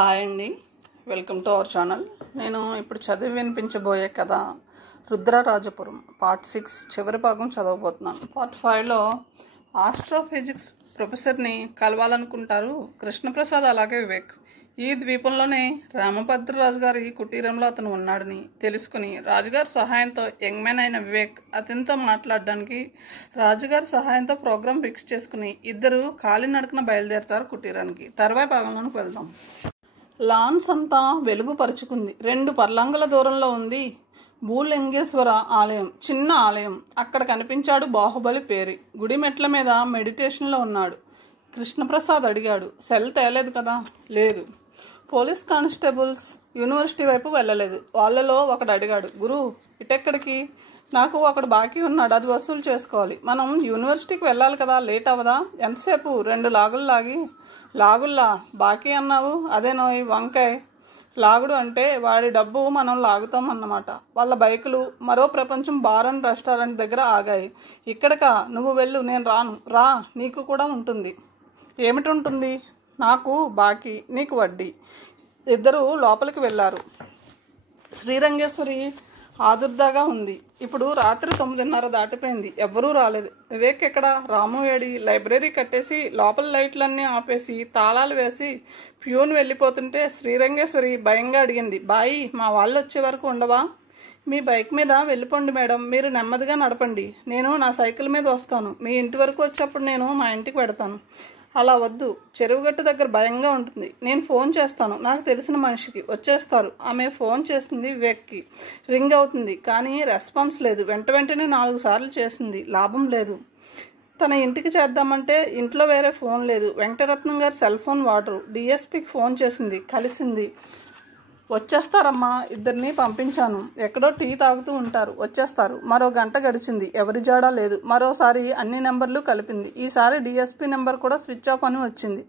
Hi అండి, welcome to our channel. నేను ఇప్పుడు చదివి వినిపించబోయే కథ రుద్రరాజపురం పార్ట్ 6 చివరి భాగం చదవబోతున్నాను. పార్ట్ 5లో ఆస్ట్రోఫిజిక్స్ ప్రొఫెసర్ని కలవాలనుకుంటారు కృష్ణప్రసాద్ అలాగే వివేక్. ఈ ద్వీపంలోనే రామభద్రరాజు గారి కుటీరంలో అతను ఉన్నాడని తెలుసుకుని రాజుగారి సహాయంతో యంగ్ మ్యాన్ అయిన వివేక్ అతనితో మాట్లాడడానికి రాజుగారి సహాయంతో ప్రోగ్రాం ఫిక్స్ చేసుకుని ఇద్దరు కాలినడకన బయలుదేరతారు కుటీరానికి. తర్వాయి భాగంలోకి వెళ్దాం. లాన్స్ అంతా వెలుగు పరుచుకుంది. 2 పర్లాంగుల దూరంలో ఉంది భూలింగేశ్వర ఆలయం, చిన్న ఆలయం. అక్కడ కనిపించాడు బాహుబలి పేరి. గుడి మెట్ల మీద మెడిటేషన్లో ఉన్నాడు. కృష్ణప్రసాద్ అడిగాడు, సెల్ తేలేదు కదా? లేదు. పోలీస్ కానిస్టేబుల్స్ యూనివర్సిటీ వైపు వెళ్ళలేదు. వాళ్ళలో ఒకడు అడిగాడు, గురు ఇటెక్కడికి? నాకు ఒకడు బాకీ ఉన్నాడు, అది వసూలు చేసుకోవాలి. మనం యూనివర్సిటీకి వెళ్ళాలి కదా, లేట్ అవదా? ఎంతసేపు? 2 లాగులు లాగి. లాగుల్లా? బాకీ అన్నావు? అదేనోయ్ వంకాయ్. లాగుడు అంటే వాడి డబ్బు మనం లాగుతాం అన్నమాట. వాళ్ళ బైకులు మరో ప్రపంచం బార్ అండ్ రెస్టారెంట్ దగ్గర ఆగాయి. ఇక్కడికా? నువ్వు వెళ్ళు, నేను రాను. రా, నీకు కూడా ఉంటుంది. ఏమిటి ఉంటుంది? నాకు బాకీ, నీకు వడ్డీ. ఇద్దరు లోపలికి వెళ్ళారు. శ్రీరంగేశ్వరి ఆదుర్దాగా ఉంది. ఇప్పుడు రాత్రి 9:30 దాటిపోయింది. ఎవ్వరూ రాలేదు. వివేక్ ఎక్కడ? రాము ఏడి? లైబ్రరీ కట్టేసి లోపల లైట్లన్నీ ఆపేసి తాళాలు వేసి ప్యూన్ వెళ్ళిపోతుంటే శ్రీరంగేశ్వరి భయంగా అడిగింది, బాయి మా వాళ్ళు వచ్చే వరకు ఉండవా? మీ బైక్ మీద వెళ్ళిపోండి మేడం, మీరు నెమ్మదిగా నడపండి. నేను నా సైకిల్ మీద వస్తాను. మీ ఇంటి వరకు వచ్చేప్పుడు నేను మా ఇంటికి పెడతాను. అలా వద్దు, చెరువుగట్టు దగ్గర భయంగా ఉంటుంది. నేను ఫోన్ చేస్తాను, నాకు తెలిసిన మనిషికి, వచ్చేస్తారు. ఆమె ఫోన్ చేస్తుంది వివేక్కి. రింగ్ అవుతుంది కానీ రెస్పాన్స్ లేదు. వెంటనే 4 సార్లు చేసింది, లాభం లేదు. తన ఇంటికి చేద్దామంటే ఇంట్లో వేరే ఫోన్ లేదు. వెంకటరత్నం గారు సెల్ ఫోన్ వాడరు. డిఎస్పీకి ఫోన్ చేసింది, కలిసింది. వచ్చేస్తారమ్మా, ఇద్దరిని పంపించాను. ఎక్కడో టీ తాగుతూ ఉంటారు, వచ్చేస్తారు. మరో గంట గడిచింది, ఎవరి జాడా లేదు. మరోసారి అన్ని నెంబర్లు కలిపింది. ఈసారి డిఎస్పీ నెంబర్ కూడా స్విచ్ ఆఫ్ అని వచ్చింది.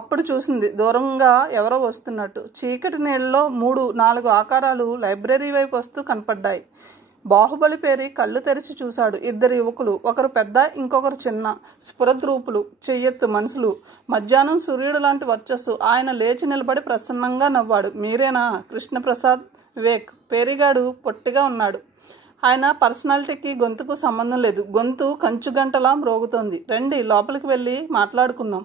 అప్పుడు చూసింది, దూరంగా ఎవరో వస్తున్నట్టు. చీకటి నీళ్ళలో 3-4 ఆకారాలు లైబ్రరీ వైపు వస్తూ కనపడ్డాయి. బాహుబలి పేరి కళ్ళు తెరిచి చూశాడు. 2 యువకులు, ఒకరు పెద్ద, ఇంకొకరు చిన్న, స్ఫురద్రూపులు, చెయ్యెత్తు మనుషులు. మధ్యాహ్నం సూర్యుడు లాంటి వర్చస్సు. ఆయన లేచి నిలబడి ప్రసన్నంగా నవ్వాడు. మీరేనా? కృష్ణప్రసాద్. వివేక్. పేరిగాడు పొట్టిగా ఉన్నాడు. ఆయన పర్సనాలిటీకి గొంతుకు సంబంధం లేదు. గొంతు కంచుగంటలా మ్రోగుతోంది. రండి లోపలికి వెళ్ళి మాట్లాడుకుందాం.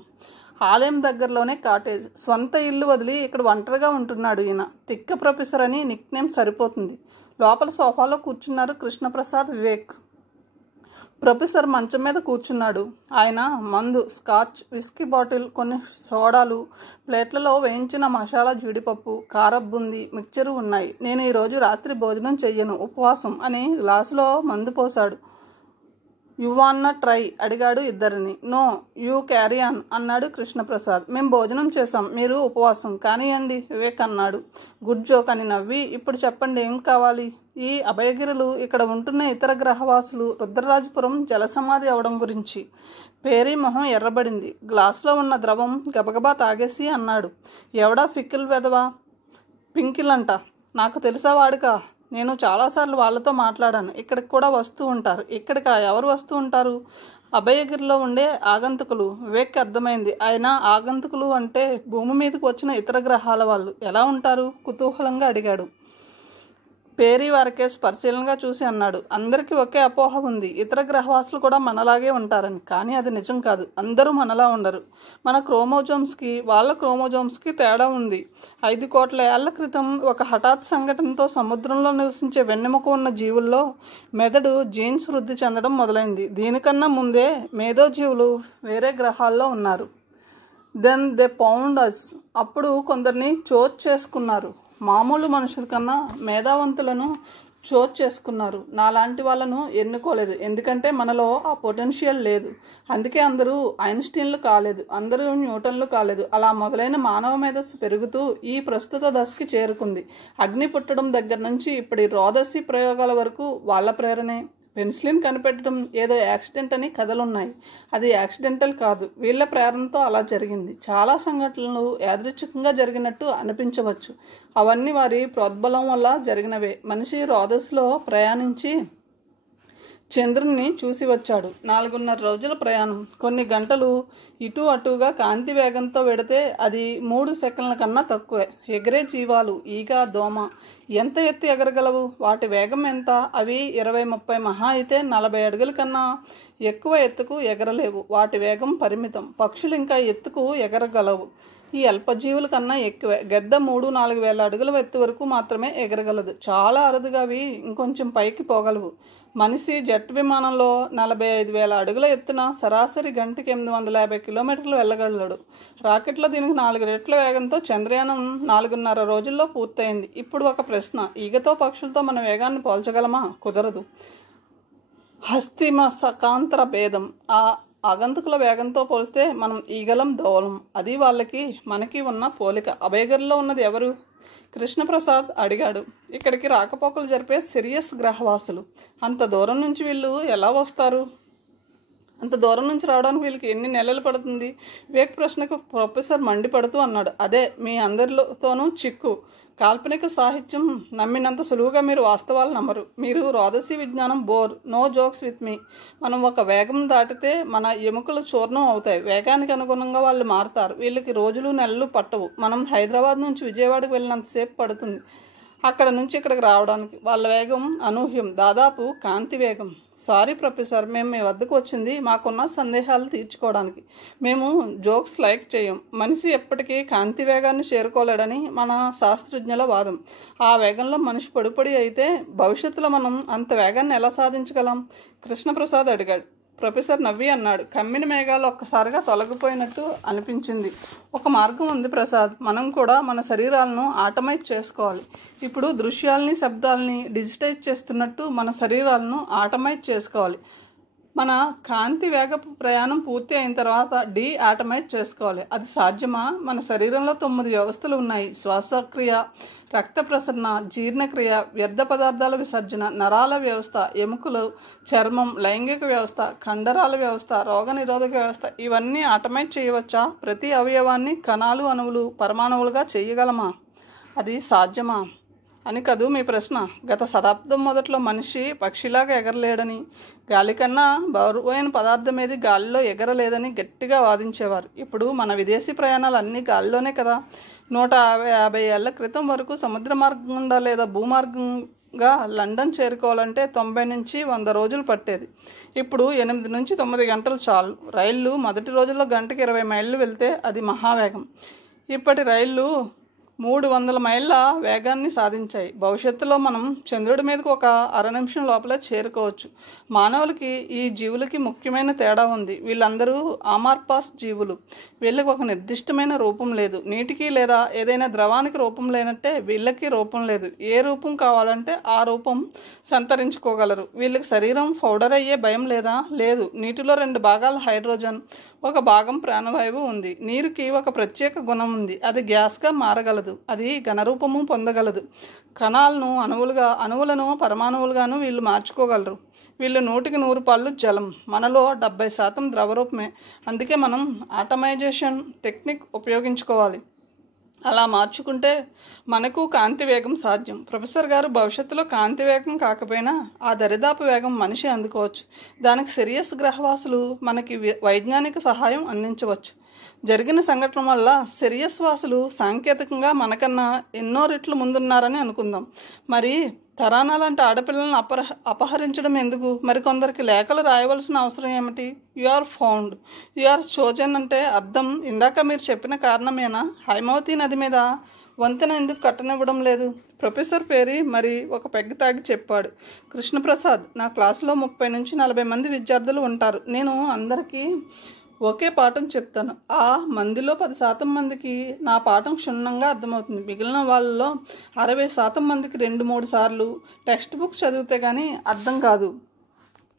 ఆలయం దగ్గరలోనే కాటేజ్. స్వంత ఇల్లు వదిలి ఇక్కడ ఒంటరిగా ఉంటున్నాడు ఈయన. తిక్క ప్రొఫెసర్ అని నిక్నేమ్ సరిపోతుంది. లోపల సోఫాలో కూర్చున్నారు కృష్ణప్రసాద్, వివేక్. ప్రొఫెసర్ మంచం మీద కూర్చున్నాడు. ఆయన మందు, స్కాచ్, విస్కీ బాటిల్, కొన్ని సోడాలు, ప్లేట్లలో వేయించిన మసాలా జీడిపప్పు, కారబుంది, మిక్చరు ఉన్నాయి. నేను ఈరోజు రాత్రి భోజనం చెయ్యను, ఉపవాసం అని గ్లాసులో మందు పోశాడు. You wanna try? అడిగాడు ఇద్దరిని. నో, యూ క్యారీ ఆన్ అన్నాడు కృష్ణప్రసాద్. మేం భోజనం చేశాం, మీరు ఉపవాసం కానియండి వివేక్ అన్నాడు. గుడ్ జోక్ అని నవ్వి, ఇప్పుడు చెప్పండి ఏం కావాలి? ఈ అభయగిరులు, ఇక్కడ ఉంటున్న ఇతర గ్రహవాసులు రుద్రరాజపురం జలసమాధి అవడం గురించి. పేరీ మొహం ఎర్రబడింది. గ్లాసులో ఉన్న ద్రవం గబగబా తాగేసి అన్నాడు, ఎవడా ఫిక్కిల్ వెదవా? పింకిలంట. నాకు తెలుసా వాడుకా? నేను చాలాసార్లు వాళ్ళతో మాట్లాడాను. ఇక్కడికి కూడా వస్తూ ఉంటారు. ఇక్కడికా? ఎవరు వస్తూ ఉంటారు? అభయగిరిలో ఉండే ఆగంతుకులు. వివేక్కి అర్థమైంది. ఆయన ఆగంతుకులు అంటే భూమి మీదకి వచ్చిన ఇతర గ్రహాల వాళ్ళు. ఎలా ఉంటారు? కుతూహలంగా అడిగాడు. పేరీ వారికేసి పరిశీలనగా చూసి అన్నాడు, అందరికీ ఒకే అపోహ ఉంది, ఇతర గ్రహవాసులు కూడా మనలాగే ఉంటారని. కానీ అది నిజం కాదు. అందరూ మనలా ఉండరు. మన క్రోమోజోమ్స్కి వాళ్ళ క్రోమోజోమ్స్కి తేడా ఉంది. 5 కోట్ల ఏళ్ల క్రితం ఒక హఠాత్ సంఘటనతో సముద్రంలో నివసించే వెన్నెముక ఉన్న జీవుల్లో మెదడు జీన్స్ వృద్ధి చెందడం మొదలైంది. దీనికన్నా ముందే మేధోజీవులు వేరే గ్రహాల్లో ఉన్నారు. దెన్ దే ఫౌండ్ అస్. అప్పుడు కొందరిని చోట్ చేసుకున్నారు. మామూలు మనుషుల కన్నా మేధావంతులను చోట్ చేసుకున్నారు. నాలాంటి వాళ్ళను ఎన్నుకోలేదు, ఎందుకంటే మనలో ఆ పొటెన్షియల్ లేదు. అందుకే అందరూ ఐన్స్టీన్లు కాలేదు, అందరూ న్యూటన్లు కాలేదు. అలా మొదలైన మానవ మేధస్సు పెరుగుతూ ఈ ప్రస్తుత దశకి చేరుకుంది. అగ్ని పుట్టడం దగ్గర నుంచి ఇప్పటి రోదసి ప్రయోగాల వరకు వాళ్ళ ప్రేరణే. పెన్సిలిన్ కనిపెట్టడం ఏదో యాక్సిడెంట్ అని కథలున్నాయి. అది యాక్సిడెంటల్ కాదు, వీళ్ళ ప్రేరణతో అలా జరిగింది. చాలా సంఘటనలు యాదృచ్ఛికంగా జరిగినట్టు అనిపించవచ్చు. అవన్నీ వారి ప్రోద్బలం వల్ల జరిగినవే. మనిషి రోదస్లో ప్రయాణించి చంద్రుణ్ణి చూసి వచ్చాడు. 4.5 రోజుల ప్రయాణం. కొన్ని గంటలు ఇటు అటుగా కాంతి వేగంతో వెడితే అది 3 సెకండ్ల కన్నా తక్కువే. ఎగిరే జీవాలు, ఈగ, దోమ ఎంత ఎత్తు ఎగరగలవు? వాటి వేగం ఎంత? అవి 20-30 మహా అయితే 40 అడుగుల కన్నా ఎక్కువ ఎత్తుకు ఎగరలేవు. వాటి వేగం పరిమితం. పక్షులు ఇంకా ఎత్తుకు ఎగరగలవు. ఈ అల్పజీవుల కన్నా ఎక్కువే. గద్ద 3-4 వేల అడుగుల ఎత్తు వరకు మాత్రమే ఎగరగలదు. చాలా అరుదుగా అవి ఇంకొంచెం పైకి పోగలవు. మనిషి జెట్ విమానంలో 45,000 అడుగుల ఎత్తున సరాసరి గంటకి 850 కిలోమీటర్లు వెళ్ళగలడు. రాకెట్లో దీనికి 4 రెట్ల వేగంతో చంద్రయానం 4.5 రోజుల్లో పూర్తయింది. ఇప్పుడు ఒక ప్రశ్న, ఈగతో పక్షులతో మన వేగాన్ని పోల్చగలమా? కుదరదు. హస్తిమసకాంతర భేదం. ఆ ఆగంతుకుల వేగంతో పోలిస్తే మనం ఈగలం, దోవలం. అది వాళ్ళకి మనకి ఉన్న పోలిక. అభయగిరిలో ఉన్నది ఎవరు? కృష్ణప్రసాద్ అడిగాడు. ఇక్కడికి రాకపోకలు జరిపే సిరియస్ గ్రహవాసులు. అంత దూరం నుంచి వీళ్ళు ఎలా వస్తారు? అంత దూరం నుంచి రావడానికి వీళ్ళకి ఎన్ని నెలలు పడుతుంది? వివేక్ ప్రశ్నకు ప్రొఫెసర్ మండిపడుతూ అన్నాడు. అదే మీ అందరితోనూ చిక్కు. కాల్పనిక సాహిత్యం నమ్మినంత సులువుగా మీరు వాస్తవాలు నమ్మరు. మీరు రోదసీ విజ్ఞానం bore. No jokes with me. మనం ఒక వేగం దాటితే మన ఎముకలు చూర్ణం అవుతాయి. వేగానికి అనుగుణంగా వాళ్ళు మారుతారు. వీళ్ళకి రోజులు నెలలు పట్టవు. మనం హైదరాబాద్ నుంచి విజయవాడకు వెళ్ళినంతసేపు పడుతుంది అక్కడ నుంచి ఇక్కడికి రావడానికి. వాళ్ళ వేగం అనూహ్యం, దాదాపు కాంతి వేగం. సారీ ప్రొఫెసర్, మేము మీ వద్దకు వచ్చింది మాకున్న సందేహాలు తీర్చుకోవడానికి. మేము జోక్స్ లైక్ చేయం. మనిషి ఎప్పటికీ కాంతి వేగాన్ని చేరుకోలేడని మన శాస్త్రజ్ఞుల వాదం. ఆ వేగంలో మనిషి పడిపడి అయితే భవిష్యత్తులో మనం అంత వేగాన్ని ఎలా సాధించగలం? కృష్ణప్రసాద్ అడిగాడు. ప్రొఫెసర్ నవ్వి అన్నాడు. కమ్మిన మేఘాలు ఒక్కసారిగా తొలగిపోయినట్టు అనిపించింది. ఒక మార్గం ఉంది ప్రసాద్. మనం కూడా మన శరీరాలను ఆటమైజ్ చేసుకోవాలి. ఇప్పుడు దృశ్యాలని, శబ్దాలని డిజిటైజ్ చేస్తున్నట్టు మన శరీరాలను ఆటమైజ్ చేసుకోవాలి. మన కాంతి వేగపు ప్రయాణం పూర్తి అయిన తర్వాత ఆటమైజ్ చేసుకోవాలి. అది సాధ్యమా? మన శరీరంలో 9 వ్యవస్థలు ఉన్నాయి. శ్వాసక్రియ, రక్త ప్రసరణ, జీర్ణక్రియ, వ్యర్థ పదార్థాల విసర్జన, నరాల వ్యవస్థ, ఎముకలు, చర్మం, లైంగిక వ్యవస్థ, కండరాల వ్యవస్థ, రోగనిరోధక వ్యవస్థ. ఇవన్నీ ఆటమైజ్ చేయవచ్చా? ప్రతి అవయవాన్ని కణాలు, అణువులు, పరమాణువులుగా చేయగలమా? అది సాధ్యమా అని కదూ మీ ప్రశ్న. గత శతాబ్దం మొదట్లో మనిషి పక్షిలాగా ఎగరలేడని, గాలి కన్నా బరువైన పదార్థం ఏది గాలిలో ఎగరలేదని గట్టిగా వాదించేవారు. ఇప్పుడు మన విదేశీ ప్రయాణాలు అన్నీ గాలిలోనే కదా. 150 ఏళ్ల క్రితం వరకు సముద్ర మార్గం గుండా లేదా భూమార్గంగా లండన్ చేరుకోవాలంటే 90 నుంచి 100 రోజులు పట్టేది. ఇప్పుడు 8 నుంచి 9 గంటలు చాలు. రైళ్లు మొదటి రోజుల్లో గంటకి 20 మైళ్ళు వెళ్తే అది మహావేగం. ఇప్పటి రైళ్లు 300 మైళ్ళ వేగాన్ని సాధించాయి. భవిష్యత్తులో మనం చంద్రుడి మీదకు ఒక అర నిమిషం లోపల చేరుకోవచ్చు. మానవులకి ఈ జీవులకి ముఖ్యమైన తేడా ఉంది. వీళ్ళందరూ అమార్పాస్ జీవులు. వీళ్ళకి ఒక నిర్దిష్టమైన రూపం లేదు. నీటికి లేదా ఏదైనా ద్రవానికి రూపం లేనట్టే వీళ్ళకి రూపం లేదు. ఏ రూపం కావాలంటే ఆ రూపం సంతరించుకోగలరు. వీళ్ళకి శరీరం పౌడర్ అయ్యే భయం లేదా? లేదు. నీటిలో 2 భాగాల హైడ్రోజన్, 1 భాగం ప్రాణవాయువు ఉంది. నీరుకి ఒక ప్రత్యేక గుణం ఉంది. అది గ్యాస్గా మారగలదు. అది ఘనరూపము పొందగలదు. కణాలను అణువులను పరమాణువులుగాను వీళ్ళు మార్చుకోగలరు. వీళ్ళు 100కి 100 పాళ్ళు జలం. మనలో 70% ద్రవరూపమే. అందుకే మనం ఆటమైజేషన్ టెక్నిక్ ఉపయోగించుకోవాలి. అలా మార్చుకుంటే మనకు కాంతి వేగం సాధ్యం. ప్రొఫెసర్ గారు, భవిష్యత్తులో కాంతి వేగం కాకపోయినా ఆ దరిదాపు వేగం మనిషి అందుకోవచ్చు. దానికి సిరియస్ గ్రహవాసులు మనకి వైజ్ఞానిక సహాయం అందించవచ్చు. జరిగిన సంఘటన వల్ల సిరియస్ వాసులు సాంకేతికంగా మనకన్నా ఎన్నో రెట్లు ముందున్నారని అనుకుందాం. మరి తరానా లాంటి ఆడపిల్లలను అపహరించడం ఎందుకు? మరికొందరికి లేఖలు రాయవలసిన అవసరం ఏమిటి? You are found, you are chosen అంటే అర్థం ఇందాక మీరు చెప్పిన కారణమేనా? హైమవతి నది మీద వంతెన ఎందుకు కట్టనివ్వడం లేదు? ప్రొఫెసర్ పేరి మరి ఒక పెగ్గు తాగి చెప్పాడు. కృష్ణప్రసాద్, నా క్లాసులో 30 నుంచి 40 మంది విద్యార్థులు ఉంటారు. నేను అందరికీ ఒకే పాఠం చెప్తాను. ఆ మందిలో 10% మందికి నా పాఠం క్షుణ్ణంగా అర్థమవుతుంది. మిగిలిన వాళ్ళలో 60% మందికి 2-3 సార్లు టెక్స్ట్ బుక్స్ చదివితే కానీ అర్థం కాదు.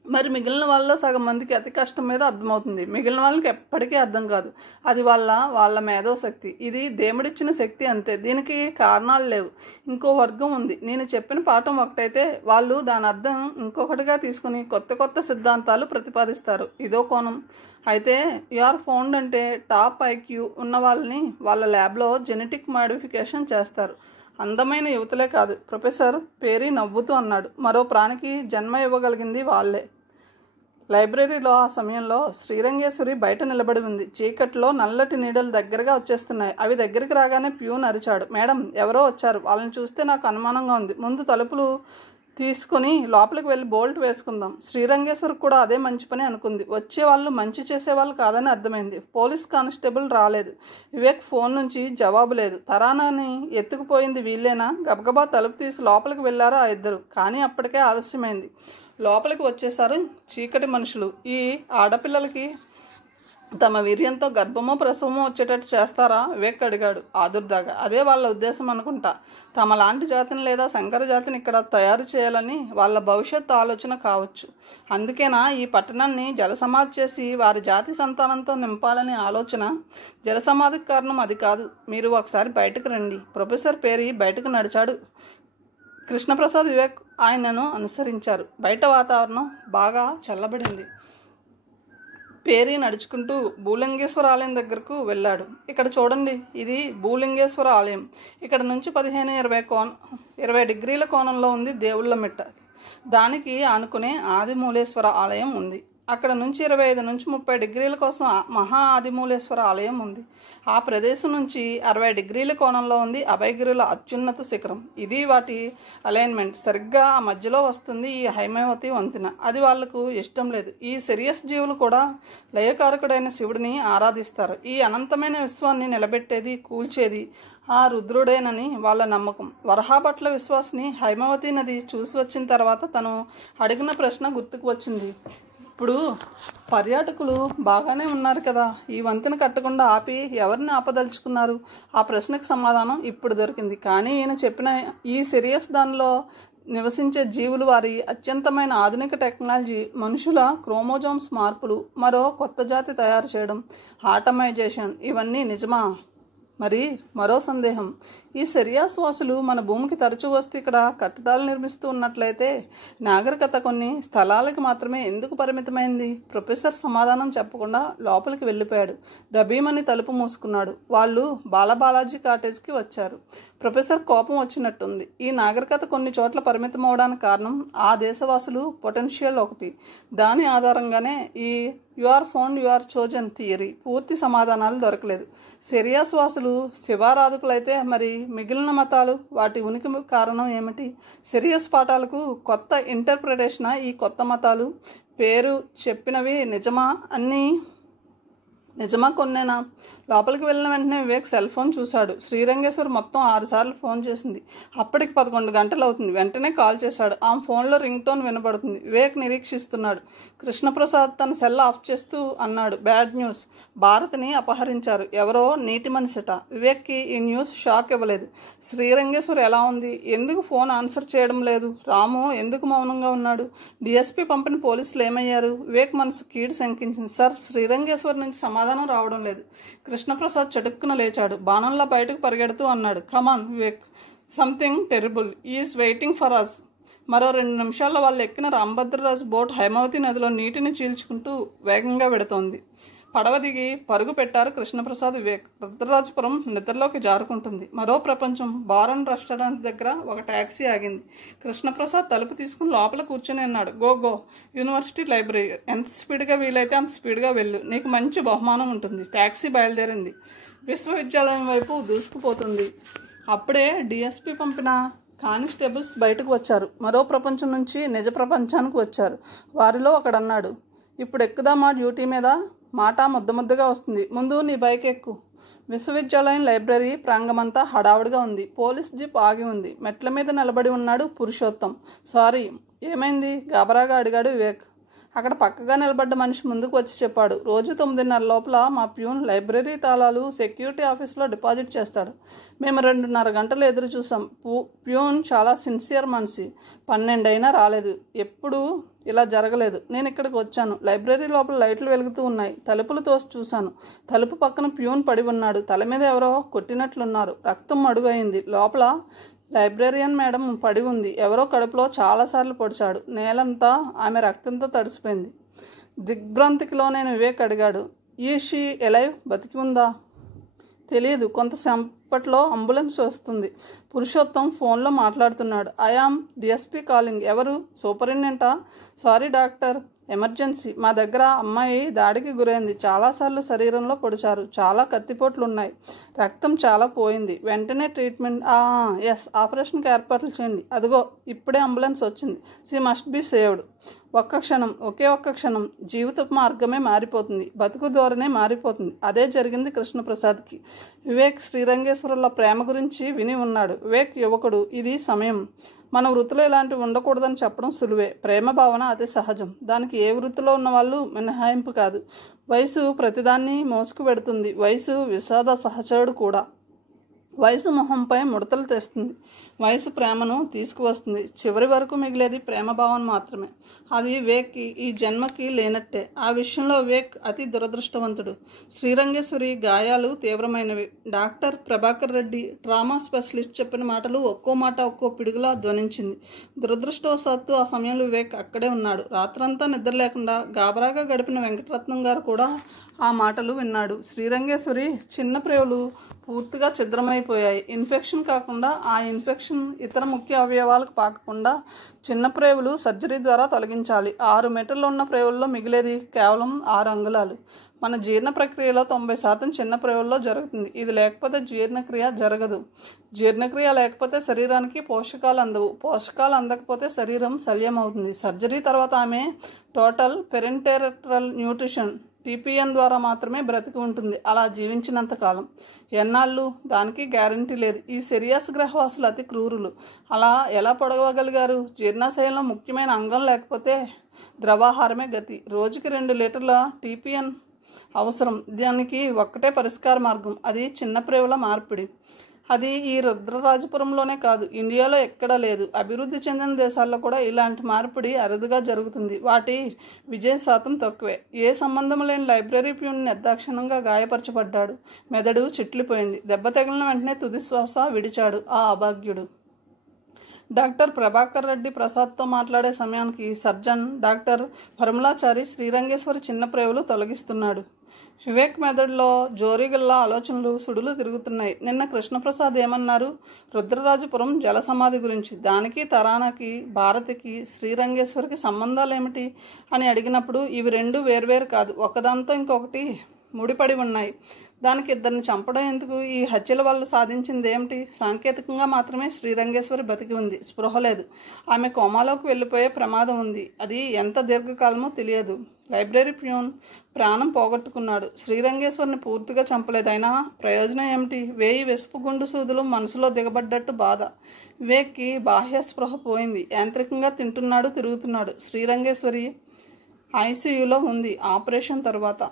మరి మిగిలిన వాళ్ళలో సగం మందికి అతి కష్టం మీద అర్థమవుతుంది. మిగిలిన వాళ్ళకి ఎప్పటికీ అర్థం కాదు. అది వాళ్ళ మేధోశక్తి. ఇది దేవుడిచ్చిన శక్తి అంతే. దీనికి కారణాలు లేవు. ఇంకో వర్గం ఉంది. నేను చెప్పిన పాఠం ఒకటైతే వాళ్ళు దాని అర్థం ఇంకొకటిగా తీసుకుని కొత్త సిద్ధాంతాలు ప్రతిపాదిస్తారు. ఇదో కోణం. అయితే యూఆర్ ఫౌండ్ అంటే టాప్ ఐక్యూ ఉన్న వాళ్ళని వాళ్ళ ల్యాబ్లో జెనెటిక్ మాడిఫికేషన్ చేస్తారు. అందమైన యువతలే కాదు. ప్రొఫెసర్ పేరి నవ్వుతూ అన్నాడు. మరో ప్రాణికి జన్మ ఇవ్వగలిగింది వాళ్ళే. లైబ్రరీలో ఆ సమయంలో శ్రీరంగేశ్వరి బయట నిలబడి ఉంది. చీకట్లో నల్లటి నీడలు దగ్గరగా వచ్చేస్తున్నాయి. అవి దగ్గరికి రాగానే ప్యూన్ అరిచాడు. మేడం, ఎవరో వచ్చారు. వాళ్ళని చూస్తే నాకు అనుమానంగా ఉంది. ముందు తలుపులు తీసుకుని లోపలికి వెళ్ళి బోల్ట్ వేసుకుందాం. శ్రీరంగేశ్వర్ కూడా అదే మంచి పని అనుకుంది. వచ్చే వాళ్ళు మంచి చేసేవాళ్ళు కాదని అర్థమైంది. పోలీస్ కానిస్టేబుల్ రాలేదు. వివేక్ ఫోన్ నుంచి జవాబు లేదు. తరానాని ఎత్తుకుపోయింది వీళ్ళేనా? గబగబా తలుపు తీసి లోపలికి వెళ్ళారు ఆ ఇద్దరు. కానీ అప్పటికే ఆలస్యమైంది. లోపలికి వచ్చేసారు చీకటి మనుషులు. ఈ ఆడపిల్లలకి తమ వీర్యంతో గర్భమో ప్రసవమో వచ్చేటట్టు చేస్తారా? వివేక్ అడిగాడు ఆదుర్దాగా. అదే వాళ్ళ ఉద్దేశం అనుకుంటా. తమ లాంటి జాతిని లేదా శంకర జాతిని ఇక్కడ తయారు చేయాలని వాళ్ళ భవిష్యత్తు ఆలోచన కావచ్చు. అందుకేనా ఈ పట్టణాన్ని జలసమాధి చేసి వారి జాతి సంతానంతో నింపాలనే ఆలోచన? జలసమాధికి కారణం అది కాదు. మీరు ఒకసారి బయటకు రండి. ప్రొఫెసర్ పేరి బయటకు నడిచాడు. కృష్ణప్రసాద్, వివేక్ ఆయనను అనుసరించారు. బయట వాతావరణం బాగా చల్లబడింది. పేరి నడుచుకుంటూ భూలింగేశ్వర ఆలయం దగ్గరకు వెళ్ళాడు. ఇక్కడ చూడండి, ఇది భూలింగేశ్వర ఆలయం. ఇక్కడ నుంచి 15-20 డిగ్రీల కోణంలో ఉంది దేవుళ్ళ మిట్ట. దానికి ఆనుకునే ఆదిమూలేశ్వర ఆలయం ఉంది. అక్కడ నుంచి 25-30 డిగ్రీల కోసం మహా ఆదిమూలేశ్వర ఆలయం ఉంది. ఆ ప్రదేశం నుంచి 60 డిగ్రీల కోణంలో ఉంది అభయగిరుల అత్యున్నత శిఖరం. ఇది వాటి అలైన్మెంట్. సరిగ్గా ఆ మధ్యలో వస్తుంది ఈ హైమవతి వంతెన. అది వాళ్లకు ఇష్టం లేదు. ఈ సిరియస్ జీవులు కూడా లయకారకుడైన శివుడిని ఆరాధిస్తారు. ఈ అనంతమైన విశ్వాన్ని నిలబెట్టేది, కూల్చేది ఆ రుద్రుడేనని వాళ్ళ నమ్మకం. వరహాభట్ల విశ్వాసిని హైమవతి నది చూసి వచ్చిన తర్వాత తను అడిగిన ప్రశ్న గుర్తుకు వచ్చింది. ఇప్పుడు పర్యాటకులు బాగానే ఉన్నారు కదా, ఈ వంతెన కట్టకుండా ఆపి ఎవరిని ఆపదలుచుకున్నారు? ఆ ప్రశ్నకు సమాధానం ఇప్పుడు దొరికింది. కానీ ఈయన చెప్పిన ఈ సిరియస్ దానిలో నివసించే జీవులు, వారి అత్యంతమైన ఆధునిక టెక్నాలజీ, మనుషుల క్రోమోజోమ్స్ మార్పులు, మరో కొత్త జాతి తయారు చేయడం, ఆటమైజేషన్, ఇవన్నీ నిజమా? మరి మరో సందేహం, ఈ సిరియాస్ వాసులు మన భూమికి తరచూ వస్తే ఇక్కడ కట్టడాలు నిర్మిస్తూ ఉన్నట్లయితే నాగరికత కొన్ని స్థలాలకు మాత్రమే ఎందుకు పరిమితమైంది? ప్రొఫెసర్ సమాధానం చెప్పకుండా లోపలికి వెళ్ళిపోయాడు. దబీమని తలుపు మూసుకున్నాడు. వాళ్ళు బాలబాలాజీ కాటేజ్కి వచ్చారు. ప్రొఫెసర్ కోపం వచ్చినట్టుంది. ఈ నాగరికత కొన్ని చోట్ల పరిమితం అవడానికి కారణం ఆ దేశవాసులు పొటెన్షియల్ ఒకటి. దాని ఆధారంగానే ఈ you are found you are chosen theory. పూర్తి సమాధానాలు దొరకలేదు. సిరియాస్ వాసులు శివారాధకులైతే మరి మిగిలిన మతాలు, వాటి ఉనికి కారణం ఏమిటి? సిరియస్ పాఠాలకు కొత్త ఇంటర్ప్రిటేషనా ఈ కొత్త మతాలు? పేరు చెప్పినవి నిజమా? అన్నీ నిజమా కొన్నేనా? లోపలికి వెళ్ళిన వెంటనే వివేక్ సెల్ ఫోన్ చూశాడు. శ్రీరంగేశ్వర్ మొత్తం 6 సార్లు ఫోన్ చేసింది. అప్పటికి 11 గంటలు అవుతుంది. వెంటనే కాల్ చేశాడు. ఆమె ఫోన్లో రింగ్ టోన్ వినపడుతుంది. వివేక్ నిరీక్షిస్తున్నాడు. కృష్ణప్రసాద్ తన సెల్ ఆఫ్ చేస్తూ అన్నాడు, బ్యాడ్ న్యూస్, భారతిని అపహరించారు. ఎవరో నీటి మనిషిట. వివేక్కి ఈ న్యూస్ షాక్ ఇవ్వలేదు. శ్రీరంగేశ్వర్ ఎలా ఉంది? ఎందుకు ఫోన్ ఆన్సర్ చేయడం లేదు? రాము ఎందుకు మౌనంగా ఉన్నాడు? డిఎస్పీ పంపిన పోలీసులు ఏమయ్యారు? వివేక్ మనసు కీడు శంకించింది. సార్, శ్రీరంగేశ్వర్ నుంచి సమాధానం రావడం లేదు. కృష్ణప్రసాద్ చటుక్కున లేచాడు. బాణంలా బయటకు పరిగెడుతూ అన్నాడు, come on Vivek, something terrible is waiting for us. మరో 2 నిమిషాల్లో వాళ్ళు ఎక్కిన రాంభద్రరాజు బోట్ హైమవతి నదిలో నీటిని చీల్చుకుంటూ వేగంగా వెడుతోంది. పడవ దిగి పరుగు పెట్టారు కృష్ణప్రసాద్, వివేక్. రుద్రరాజపురం నిద్రలోకి జారుకుంటుంది. మరో ప్రపంచం. బారన్ రెస్టారెంట్ దగ్గర ఒక ట్యాక్సీ ఆగింది. కృష్ణప్రసాద్ తలుపు తీసుకుని లోపల కూర్చొని అన్నాడు, గో యూనివర్సిటీ లైబ్రరీ. ఎంత స్పీడ్గా వీలైతే అంత స్పీడ్గా వెళ్ళు, నీకు మంచి బహుమానం ఉంటుంది. ట్యాక్సీ బయలుదేరింది. విశ్వవిద్యాలయం వైపు దూసుకుపోతుంది. అప్పుడే డిఎస్పీ పంపిన కానిస్టేబుల్స్ బయటకు వచ్చారు. మరో ప్రపంచం నుంచి నిజ ప్రపంచానికి వచ్చారు. వారిలో ఒకడన్నాడు, ఇప్పుడు ఎక్కుదామా డ్యూటీ మీద? మాట ముద్దగా వస్తుంది. ముందు నీ బైక్ ఎక్కు. విశ్వవిద్యాలయం లైబ్రరీ ప్రాంగమంతా హడావుడిగా ఉంది. పోలీస్ జీప్ ఆగి ఉంది. మెట్ల మీద నిలబడి ఉన్నాడు పురుషోత్తం. సారీ, ఏమైంది? గాబరాగా అడిగాడు వివేక్. అక్కడ పక్కగా నిలబడ్డ మనిషి ముందుకు వచ్చి చెప్పాడు, రోజు 9:30 లోపల మా ప్యూన్ లైబ్రరీ తాళాలు సెక్యూరిటీ ఆఫీస్లో డిపాజిట్ చేస్తాడు. మేము 2:30 గంటలు ఎదురు చూసాం. ప్యూన్ చాలా సిన్సియర్ మనిషి. 12 అయినా రాలేదు. ఎప్పుడు ఇలా జరగలేదు. నేను ఇక్కడికి వచ్చాను. లైబ్రరీ లోపల లైట్లు వెలుగుతూ ఉన్నాయి. తలుపులు తోసి చూశాను. తలుపు పక్కన ప్యూన్ పడి ఉన్నాడు. తల మీద ఎవరో కొట్టినట్లున్నారు. రక్తం అడుగైంది. లోపల లైబ్రేరియన్ మేడం పడి ఉంది. ఎవరో కడుపులో చాలాసార్లు పొడిచాడు. నేలంతా ఆమె రక్తంతో తడిసిపోయింది. దిగ్భ్రాంతికిలోనైన వివేక్ అడిగాడు, ఈషీ ఎలైవ్? బతికి ఉందా? తెలియదు. కొంతసేపట్లో అంబులెన్స్ వస్తుంది. పురుషోత్తం ఫోన్లో మాట్లాడుతున్నాడు. I am DSP calling. ఎవరు? సూపరింటెండెంటా? Sorry doctor, emergency. మా దగ్గర అమ్మాయి దాడికి గురైంది. చాలాసార్లు శరీరంలో పొడిచారు. చాలా కత్తిపోట్లు ఉన్నాయి. రక్తం చాలా పోయింది. వెంటనే ట్రీట్మెంట్. ఎస్, ఆపరేషన్కి ఏర్పాట్లు చేయండి. అదిగో ఇప్పుడే అంబులెన్స్ వచ్చింది. She must be saved. ఒక్క క్షణం, ఒకే ఒక్క క్షణం జీవిత మార్గమే మారిపోతుంది. బతుకు ధోరణే మారిపోతుంది. అదే జరిగింది కృష్ణప్రసాద్కి. వివేక్ శ్రీరంగేశ్వరుల ప్రేమ గురించి విని ఉన్నాడు. వివేక్ యువకుడు. ఇది సమయం. మన వృత్తిలో ఇలాంటివి ఉండకూడదని చెప్పడం సులువే. ప్రేమ భావన అతి సహజం. దానికి ఏ వృత్తిలో ఉన్న వాళ్ళు మినహాయింపు కాదు. వయసు ప్రతిదాన్ని మోసుకు పెడుతుంది. వయసు విషాద సహచరుడు కూడా. వయసు మొహంపై ముడతలు తెస్తుంది. వయసు ప్రేమను తీసుకువస్తుంది. చివరి వరకు మిగిలేది ప్రేమ భావన మాత్రమే. అది వివేక్కి ఈ జన్మకి లేనట్టే. ఆ విషయంలో వివేక్ అతి దురదృష్టవంతుడు. శ్రీరంగేశ్వరి గాయాలు తీవ్రమైనవి. Doctor Prabhakar Reddy, trauma specialist చెప్పిన మాటలు ఒక్కో మాట ఒక్కో పిడుగులా ధ్వనించింది. దురదృష్టవశాత్తు ఆ సమయంలో వివేక్ అక్కడే ఉన్నాడు. రాత్రంతా నిద్ర లేకుండా గాబరాగా గడిపిన వెంకటరత్నం గారు కూడా ఆ మాటలు విన్నాడు. శ్రీరంగేశ్వరి చిన్న ప్రేవులు పూర్తిగా ఛిద్రమైపోయాయి. ఇన్ఫెక్షన్ కాకుండా, ఆ ఇన్ఫెక్షన్ ఇతర ముఖ్య అవయవాలకు పాకకుండా చిన్న ప్రేవులు సర్జరీ ద్వారా తొలగించాలి. 6 మీటర్లు ఉన్న ప్రేవుల్లో మిగిలేది కేవలం 6 అంగుళాలు. మన జీర్ణ ప్రక్రియలో 90% చిన్న ప్రేవుల్లో జరుగుతుంది. ఇది లేకపోతే జీర్ణక్రియ జరగదు. జీర్ణక్రియ లేకపోతే శరీరానికి పోషకాలు అందవు. పోషకాలు అందకపోతే శరీరం శల్యం అవుతుంది. సర్జరీ తర్వాత ఆమె టోటల్ పెరెంటెరల్ న్యూట్రిషన్ టీపీఎన్ ద్వారా మాత్రమే బ్రతికి ఉంటుంది. అలా జీవించినంతకాలం. ఎన్నాళ్ళు? దానికి గ్యారంటీ లేదు. ఈ సిరియస్ గ్రహవాసులు అతి క్రూరులు. అలా ఎలా పొడవగలిగారు? జీర్ణాశయంలో ముఖ్యమైన అంగం లేకపోతే ద్రవాహారమే గతి. రోజుకి 2 లీటర్ల టీపీఎన్ అవసరం. దానికి ఒక్కటే పరిష్కార మార్గం. అది చిన్న ప్రేవుల మార్పిడి. అది ఈ రుద్రరాజపురంలోనే కాదు, ఇండియాలో ఎక్కడా లేదు. అభివృద్ధి చెందిన దేశాల్లో కూడా ఇలాంటి మార్పిడి అరుదుగా జరుగుతుంది. వాటి విజయ శాతం తక్కువే. ఏ సంబంధం లేని లైబ్రరీ ప్యూన్ నిర్దాక్షిణ్యంగా గాయపరచబడ్డాడు. మెదడు చిట్లిపోయింది. దెబ్బ తగిలిన వెంటనే తుదిశ్వాస విడిచాడు ఆ అభాగ్యుడు. డాక్టర్ ప్రభాకర్ రెడ్డి ప్రసాద్తో మాట్లాడే సమయానికి సర్జన్ డాక్టర్ పరిమళాచారి శ్రీరంగేశ్వరి చిన్న ప్రేవులు తొలగిస్తున్నాడు. వివేక్ మెదడులో జోరీగల్లా ఆలోచనలు సుడులు తిరుగుతున్నాయి. నిన్న కృష్ణప్రసాద్ ఏమన్నారు? రుద్రరాజపురం జల సమాధి గురించి. దానికి, తరానాకి, భారతికి, శ్రీరంగేశ్వరికి సంబంధాలు ఏమిటి అని అడిగినప్పుడు ఇవి 2 వేర్వేరు కాదు, ఒకదాంతో ఇంకొకటి ముడిపడి ఉన్నాయి. దానికి ఇద్దరిని చంపడం ఎందుకు? ఈ హత్యల వల్ల సాధించింది ఏమిటి? సాంకేతికంగా మాత్రమే శ్రీరంగేశ్వరి బతికి ఉంది. స్పృహ లేదు. ఆమె కోమాలోకి వెళ్ళిపోయే ప్రమాదం ఉంది. అది ఎంత దీర్ఘకాలమో తెలియదు. లైబ్రరీ ప్యూన్ ప్రాణం పోగొట్టుకున్నాడు. శ్రీరంగేశ్వరిని పూర్తిగా చంపలేదు. అయినా ప్రయోజనం ఏమిటి? 1000 వెసుపు గుండు సూదులు మనసులో దిగబడ్డట్టు బాధ. వివేక్కి బాహ్య స్పృహ పోయింది. యాంత్రికంగా తింటున్నాడు, తిరుగుతున్నాడు. శ్రీరంగేశ్వరి ఐసీయూలో ఉంది. ఆపరేషన్ తర్వాత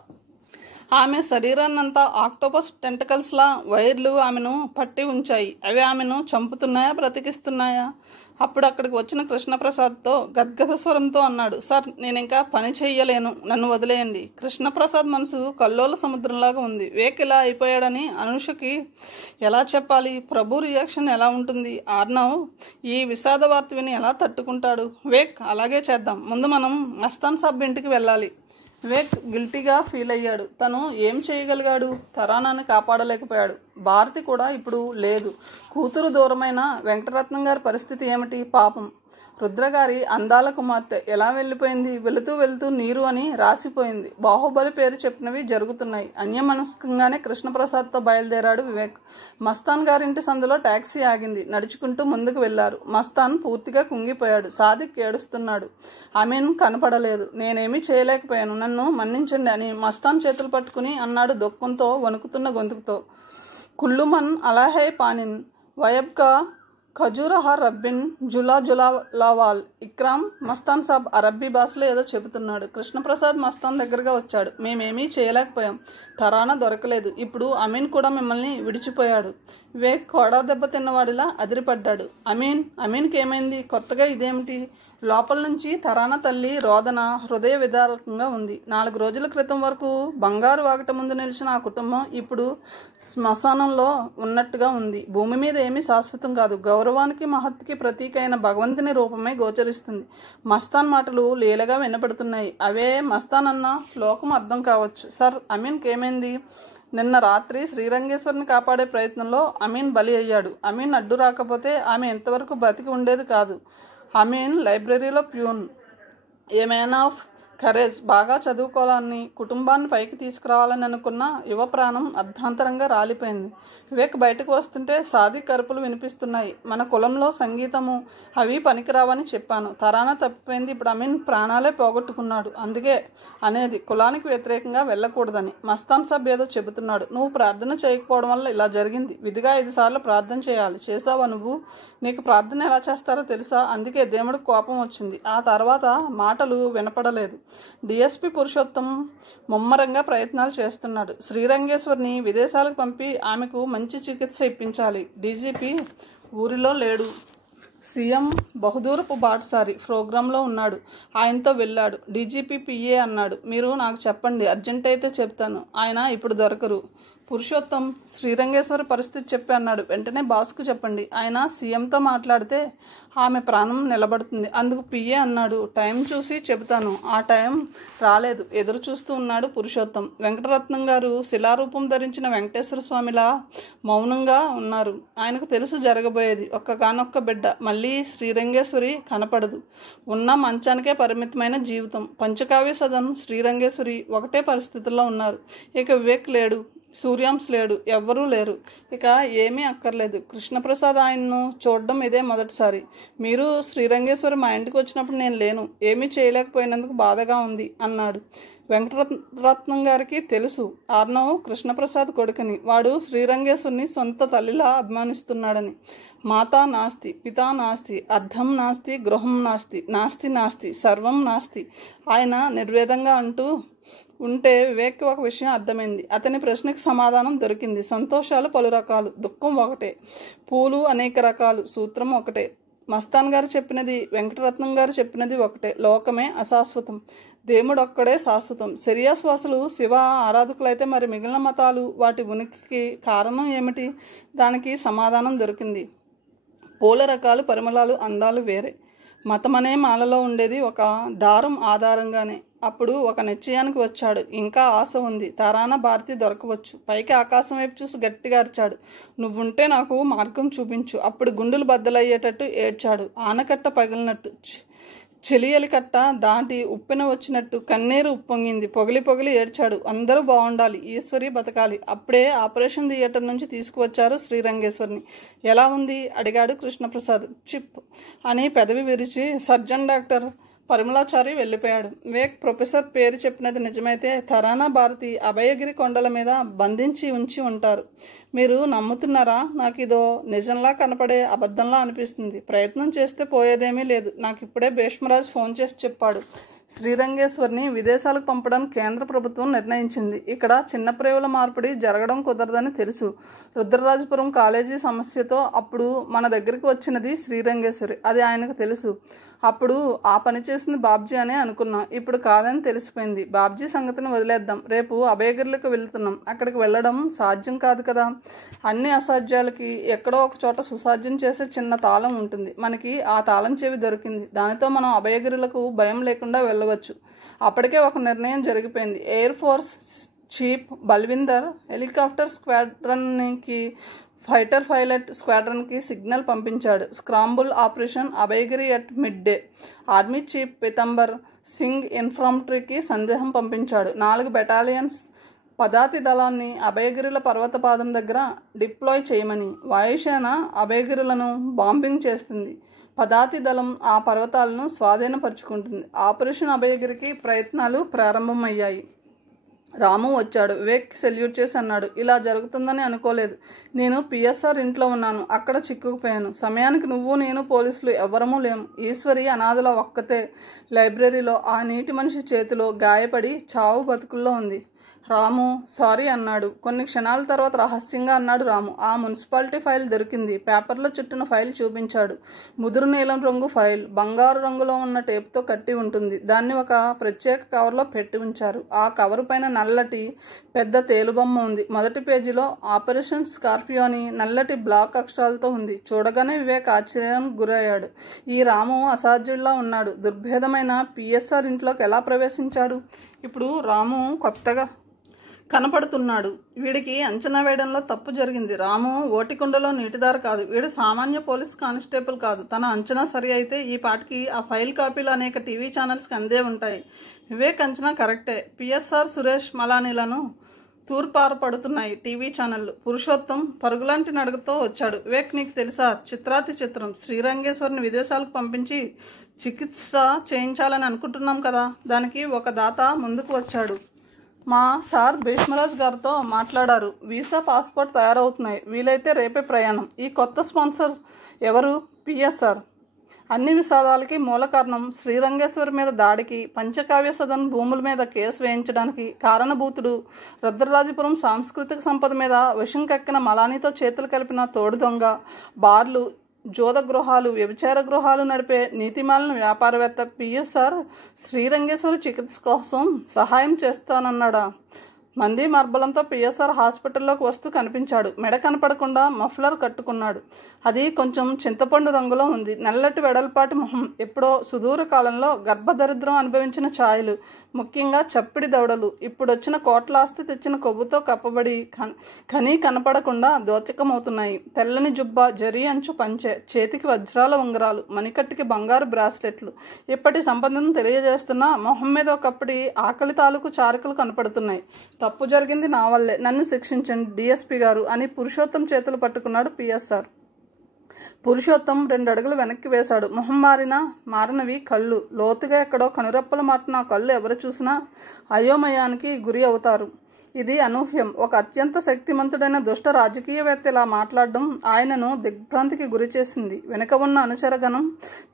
ఆమె శరీరాన్నంతా ఆక్టోపస్ టెంటకల్స్లా వైర్లు ఆమెను పట్టి ఉంచాయి. అవి ఆమెను చంపుతున్నాయా, బ్రతికిస్తున్నాయా? అప్పుడు అక్కడికి వచ్చిన కృష్ణప్రసాద్తో గద్గద స్వరంతో అన్నాడు, సార్, నేను ఇంకా పని చెయ్యలేను, నన్ను వదిలేయండి. కృష్ణప్రసాద్ మనసు కల్లోల సముద్రంలాగా ఉంది. వివేక్ ఇలా అయిపోయాడని అనూషకి ఎలా చెప్పాలి? ప్రభు రియాక్షన్ ఎలా ఉంటుంది? ఆర్నవ్ ఈ విషాద వార్త విని ఎలా తట్టుకుంటాడు? వివేక్, అలాగే చేద్దాం. ముందు మనం మస్తాన్ సాబ్ ఇంటికి వెళ్ళాలి. వివేక్ గిల్టీగా ఫీల్ అయ్యాడు. తను ఏం చేయగలిగాడు? తరానాన్ని కాపాడలేకపోయాడు. భారతి కూడా ఇప్పుడు లేదు. కూతురు దూరమైన వెంకటరత్నం గారి పరిస్థితి ఏమిటి? పాపం. రుద్రగారి అందాల కుమార్తె ఎలా వెళ్ళిపోయింది? వెళుతూ వెళుతూ నీరు అని రాసిపోయింది. బాహుబలి పేరు చెప్పినవి జరుగుతున్నాయి. అన్యమనస్కంగానే కృష్ణప్రసాద్తో బయలుదేరాడు వివేక్. మస్తాన్ గారింటి సందులో టాక్సీ ఆగింది. నడుచుకుంటూ ముందుకు వెళ్లారు. మస్తాన్ పూర్తిగా కుంగిపోయాడు. సాదిక్ ఏడుస్తున్నాడు. అమీన్ కనపడలేదు. నేనేమీ చేయలేకపోయాను, నన్ను మన్నించండి అని మస్తాన్ చేతులు పట్టుకుని అన్నాడు దుఃఖంతో వణుకుతున్న గొంతుకుతో. కుల్లుమన్ అలాహే పానిన్ వయబ్కా ఖజూరహా రబ్బిన్ జులా జులావాల్ ఇక్రామ్. మస్తాన్ సాబ్ అరబ్బీ భాషలో ఏదో చెబుతున్నాడు. కృష్ణప్రసాద్ మస్తాన్ దగ్గరగా వచ్చాడు. మేమేమీ చేయలేకపోయాం. తరానా దొరకలేదు. ఇప్పుడు అమీన్ కూడా మిమ్మల్ని విడిచిపోయాడు. వివేక్ కోడా దెబ్బ తిన్నవాడిలా అదిరిపడ్డాడు. అమీన్కి ఏమైంది? కొత్తగా ఇదేమిటి? లోపల నుంచి తరానా తల్లి రోదన హృదయ విదారకంగా ఉంది. 4 రోజుల క్రితం వరకు బంగారు వాకట ముందు నిలిచిన ఆ కుటుంబం ఇప్పుడు శ్మశానంలో ఉన్నట్టుగా ఉంది. భూమి మీద ఏమీ శాశ్వతం కాదు. గౌరవానికి మహత్తుకి ప్రతీక అయిన భగవంతుని రూపమే గోచరిస్తుంది. మస్తాన్ మాటలు లీలగా వినపడుతున్నాయి. అవే మస్తాన్ అన్న శ్లోకం అర్థం కావచ్చు. సార్, అమీన్కి ఏమైంది? నిన్న రాత్రి శ్రీరంగేశ్వరిని కాపాడే ప్రయత్నంలో అమీన్ బలి అయ్యాడు. అమీన్ అడ్డు రాకపోతే ఆమె ఇంతవరకు బతికి ఉండేది కాదు. అమీన్ లైబ్రరీలో peon. A man of courage. బాగా చదువుకోవాలని, కుటుంబాన్ని పైకి తీసుకురావాలని అనుకున్న యువ ప్రాణం అర్ధాంతరంగా రాలిపోయింది. వివేక్ బయటకు వస్తుంటే సాది కరుపులు వినిపిస్తున్నాయి. మన కులంలో సంగీతము అవి పనికిరావని చెప్పాను. తరాన తప్పిపోయింది. ఇప్పుడు అమీన్ ప్రాణాలే పోగొట్టుకున్నాడు. అందుకే అనేది కులానికి వ్యతిరేకంగా వెళ్ళకూడదని. మస్తాన్ సాబ్ ఏదో చెబుతున్నాడు. నువ్వు ప్రార్థన చేయకపోవడం వల్ల ఇలా జరిగింది. విధిగా 5 సార్లు ప్రార్థన చేయాలి. చేసావా నువ్వు? నీకు ప్రార్థన ఎలా చేస్తారో తెలుసా? అందుకే దేవుడికి కోపం వచ్చింది. ఆ తర్వాత మాటలు వినపడలేదు. డిఎస్పీ పురుషోత్తం ముమ్మరంగా ప్రయత్నాలు చేస్తున్నాడు. శ్రీరంగేశ్వరిని విదేశాలకు పంపి ఆమెకు మంచి చికిత్స ఇప్పించాలి. డీజీపీ ఊరిలో లేడు. సీఎం బహుదూరపు బాటసారి ప్రోగ్రాంలో ఉన్నాడు. ఆయనతో వెళ్ళాడు. డీజీపీ పిఏ అన్నాడు, మీరు నాకు చెప్పండి, అర్జెంట్ అయితే చెప్తాను. ఆయన ఇప్పుడు దొరకరు. పురుషోత్తం శ్రీరంగేశ్వరి పరిస్థితి చెప్పి అన్నాడు. వెంటనే బాస్కు చెప్పండి. ఆయన సీఎంతో మాట్లాడితే ఆమె ప్రాణం నిలబడుతుంది. అందుకు పిఏ అన్నాడు, టైం చూసి చెబుతాను. ఆ టైం రాలేదు. ఎదురు చూస్తూ ఉన్నాడు పురుషోత్తం. వెంకటరత్నం గారు శిలారూపం ధరించిన వెంకటేశ్వర స్వామిలా మౌనంగా ఉన్నారు. ఆయనకు తెలుసు జరగబోయేది. ఒక్కగానొక్క బిడ్డ. మళ్ళీ శ్రీరంగేశ్వరి కనపడదు. ఉన్న మంచానికే పరిమితమైన జీవితం. పంచకావ్య సదం శ్రీరంగేశ్వరి ఒకటే పరిస్థితుల్లో ఉన్నారు. ఇక వివేక్ లేడు. సూర్యాంశ్ లేడు. ఎవ్వరూ లేరు. ఇక ఏమీ అక్కర్లేదు. కృష్ణప్రసాద్ ఆయన్ను చూడడం ఇదే మొదటిసారి. మీరు శ్రీరంగేశ్వరి మా ఇంటికి వచ్చినప్పుడు నేను లేను. ఏమీ చేయలేకపోయినందుకు బాధగా ఉంది అన్నాడు. వెంకటరత్నం గారికి తెలుసు ఆర్నవ్ కృష్ణప్రసాద్ కొడుకుని. వాడు శ్రీరంగేశ్వరిని సొంత తల్లిలా అభిమానిస్తున్నాడని. మాతా నాస్తి, పితా నాస్తి, అర్థం నాస్తి, గృహం నాస్తి, నాస్తి నాస్తి, సర్వం నాస్తి ఆయన నిర్వేదంగా అంటూ ఉంటే వివేక్ ఒక విషయం అర్థమైంది. అతని ప్రశ్నకి సమాధానం దొరికింది. సంతోషాలు పలు రకాలు, దుఃఖం ఒకటే. పూలు అనేక రకాలు, సూత్రం ఒకటే. మస్తాన్ గారు చెప్పినది, వెంకటరత్నం గారు చెప్పినది ఒకటే. లోకమే అశాశ్వతం, దేవుడు ఒక్కడే శాశ్వతం. శరీరశ్వాసులు శివ ఆరాధకులైతే మరి మిగిలిన మతాలు, వాటి ఉనికికి కారణం ఏమిటి? దానికి సమాధానం దొరికింది. పూల రకాలు, పరిమళాలు, అందాలు వేరే. మతమనే మాలలో ఉండేది ఒక దారం ఆధారంగానే. అప్పుడు ఒక నిశ్చయానికి వచ్చాడు. ఇంకా ఆశ ఉంది. తరాన భారతి దొరకవచ్చు. పైకి ఆకాశం వైపు చూసి గట్టిగా అరిచాడు, నువ్వుంటే నాకు మార్గం చూపించు. అప్పుడు గుండెలు బద్దలయ్యేటట్టు ఏడ్చాడు. ఆనకట్ట పగిలినట్టు, చెలియలి కట్ట దాటి ఉప్పెన వచ్చినట్టు కన్నీరు ఉప్పొంగింది. పొగిలి పొగిలి ఏడ్చాడు. అందరూ బాగుండాలి, ఈశ్వరి బతకాలి. అప్పుడే ఆపరేషన్ థియేటర్ నుంచి తీసుకువచ్చారు శ్రీరంగేశ్వరిని. ఎలా ఉంది అడిగాడు కృష్ణప్రసాద్. చిప్ అని పెదవి విరిచి సర్జన్ డాక్టర్ పరిమళాచారి వెళ్ళిపోయాడు. వివేక్ ప్రొఫెసర్ పేరు చెప్పినది నిజమైతే తరానా భారతి అభయగిరి కొండల మీద బంధించి ఉంచి ఉంటారు. మీరు నమ్ముతున్నారా? నాకు ఇదో నిజంలా కనపడే అబద్ధంలా అనిపిస్తుంది. ప్రయత్నం చేస్తే పోయేదేమీ లేదు. నాకు ఇప్పుడే భీష్మరాజ్ ఫోన్ చేసి చెప్పాడు. శ్రీరంగేశ్వరిని విదేశాలకు పంపడానికి కేంద్ర ప్రభుత్వం నిర్ణయించింది. ఇక్కడ చిన్న ప్రేవుల మార్పిడి జరగడం కుదరదని తెలుసు. రుద్రరాజపురం కాలేజీ సమస్యతో అప్పుడు మన దగ్గరికి వచ్చినది శ్రీరంగేశ్వరి. అది ఆయనకు తెలుసు. అప్పుడు ఆ పని చేసింది బాబ్జీ అనే అనుకున్నాం. ఇప్పుడు కాదని తెలిసిపోయింది. బాబ్జీ సంగతిని వదిలేద్దాం. రేపు అభయగిరికి వెళ్తున్నాం. అక్కడికి వెళ్ళడం సాధ్యం కాదు కదా. అన్ని అసాధ్యాలకి ఎక్కడో ఒక చోట సుసాధ్యం చేసే చిన్న తాళం ఉంటుంది. మనకి ఆ తాళం చెవి దొరికింది. దానితో మనం అభయగిరులకు భయం లేకుండా వెళ్ళవచ్చు. అప్పటికే ఒక నిర్ణయం జరిగిపోయింది. Air force chief Balvinder helicopter స్క్వాడ్రన్కి ఫైటర్ పైలట్ స్క్వాడ్రన్కి సిగ్నల్ పంపించాడు. Scramble operation Abhayagiri at midday. Army chief Pitambar Singh ఇన్ఫాంట్రీకి సందేశం పంపించాడు. 4 బెటాలియన్స్ పదాతి దళాన్ని అభయగిరుల పర్వతపాదం దగ్గర డిప్లాయ్ చేయమని. వాయుసేన అభయగిరులను బాంబింగ్ చేస్తుంది. పదాతి దళం ఆ పర్వతాలను స్వాధీనపరుచుకుంటుంది. ఆపరేషన్ అభయగిరికి ప్రయత్నాలు ప్రారంభమయ్యాయి. రాము వచ్చాడు. వివేక్ సెల్యూట్ చేసి అన్నాడు, ఇలా జరుగుతుందని అనుకోలేదు. నేను పిఎస్ఆర్ ఇంట్లో ఉన్నాను. అక్కడ చిక్కుకుపోయాను. సమయానికి నువ్వు, నేను, పోలీసులు ఎవ్వరమూ లేము. ఈశ్వరి అనాథల ఒక్కతే లైబ్రరీలో ఆ నీటి మనిషి చేతిలో గాయపడి చావు బతుకుల్లో ఉంది. రాము సారీ అన్నాడు. కొన్ని క్షణాల తర్వాత రహస్యంగా అన్నాడు రాము, ఆ మున్సిపాలిటీ ఫైల్ దొరికింది. పేపర్లో చుట్టిన ఫైల్ చూపించాడు. ముదురు నీలం రంగు ఫైల్, బంగారు రంగులో ఉన్న టేప్తో కట్టి ఉంటుంది. దాన్ని ఒక ప్రత్యేక కవర్లో పెట్టి ఉంచారు. ఆ కవర్ పైన నల్లటి పెద్ద తేలుబొమ్మ ఉంది. మొదటి పేజీలో ఆపరేషన్ స్కార్పియో అని నల్లటి బ్లాక్ అక్షరాలతో ఉంది. చూడగానే వివేక్ ఆశ్చర్యానికి గురయ్యాడు. ఈ రాము అసాధ్యుల్లా ఉన్నాడు. దుర్భేదమైన పిఎస్ఆర్ ఇంట్లోకి ఎలా ప్రవేశించాడు? ఇప్పుడు రాము కొత్తగా కనపడుతున్నాడు. వీడికి అంచనా వేయడంలో తప్పు జరిగింది. రాము ఓటికుండలో నీటిదార కాదు. వీడు సామాన్య పోలీస్ కానిస్టేబుల్ కాదు. తన అంచనా సరి అయితే ఈ పాటికి ఆ ఫైల్ కాపీలు అనేక టీవీ ఛానల్స్కి అందే ఉంటాయి. వివేక్ అంచనా కరెక్టే. పిఎస్ఆర్ సురేష్ మలానీలను తూర్పారపడుతున్నాయి టీవీ ఛానళ్లు. పురుషోత్తం పరుగులాంటి నడకతో వచ్చాడు. వివేక్, నీకు తెలుసా, చిత్రాతి చిత్రం, శ్రీరంగేశ్వరిని విదేశాలకు పంపించి చికిత్స చేయించాలని అనుకుంటున్నాం కదా. దానికి ఒక దాత ముందుకు వచ్చాడు. మా సార్ భీష్మరాజ్ గారితో మాట్లాడారు. వీసా పాస్పోర్ట్ తయారవుతున్నాయి. వీలైతే రేపే ప్రయాణం. ఈ కొత్త స్పాన్సర్ ఎవరు? పిఎస్ఆర్. అన్ని విషాదాలకి మూల కారణం శ్రీరంగేశ్వరి మీద దాడికి, పంచకావ్య సదన్ భూముల మీద కేసు వేయించడానికి కారణభూతుడు, రుద్రరాజపురం సాంస్కృతిక సంపద మీద విషం కక్కిన మలానీతో చేతులు కలిపిన తోడు దొంగ, బార్లు, జోద గృహాలు, వ్యభిచార గృహాలు నడిపే నీతిమాలిన వ్యాపారవేత్త పిఎస్ఆర్ శ్రీరంగేశ్వరి చికిత్స కోసం సహాయం చేస్తానన్నాడా? మంది మార్బలంతో పిఎస్ఆర్ హాస్పిటల్లోకి వస్తూ కనిపించాడు. మెడ కనపడకుండా మఫ్లర్ కట్టుకున్నాడు. అది కొంచెం చింతపండు రంగులో ఉంది. నల్లటి వెడల్పాటి మొహం. ఎప్పుడో సుదూర కాలంలో గర్భదరిద్రం అనుభవించిన ఛాయలు, ముఖ్యంగా చప్పిడి దవడలు. ఇప్పుడొచ్చిన కోట్లాస్తి తెచ్చిన కొవ్వుతో కప్పబడి కనీ కనపడకుండా దోచకమవుతున్నాయి. తెల్లని జుబ్బా, జరీ అంచు పంచె, చేతికి వజ్రాల ఉంగరాలు, మణికట్టుకి బంగారు బ్రాస్లెట్లు ఇప్పటి సంపదను తెలియజేస్తున్న మొహం మీద ఒకప్పటి ఆకలి తాలూకు చారికలు కనపడుతున్నాయి. తప్పు జరిగింది నా వల్లే, నన్ను శిక్షించండి డిఎస్పీ గారు అని పురుషోత్తం చేతులు పట్టుకున్నాడు పిఎస్ఆర్. పురుషోత్తం 2 అడుగులు వెనక్కి వేశాడు. మొహం మారినవి కళ్ళు. లోతుగా ఎక్కడో కనురెప్పలు మాటిన కళ్ళు ఎవరు చూసినా అయోమయానికి గురి అవుతారు. ఇది అనూహ్యం. ఒక అత్యంత శక్తిమంతుడైన దుష్ట రాజకీయవేత్త ఇలా మాట్లాడడం ఆయనను దిగ్భ్రాంతికి గురి చేసింది. వెనుక ఉన్న అనుచరగణం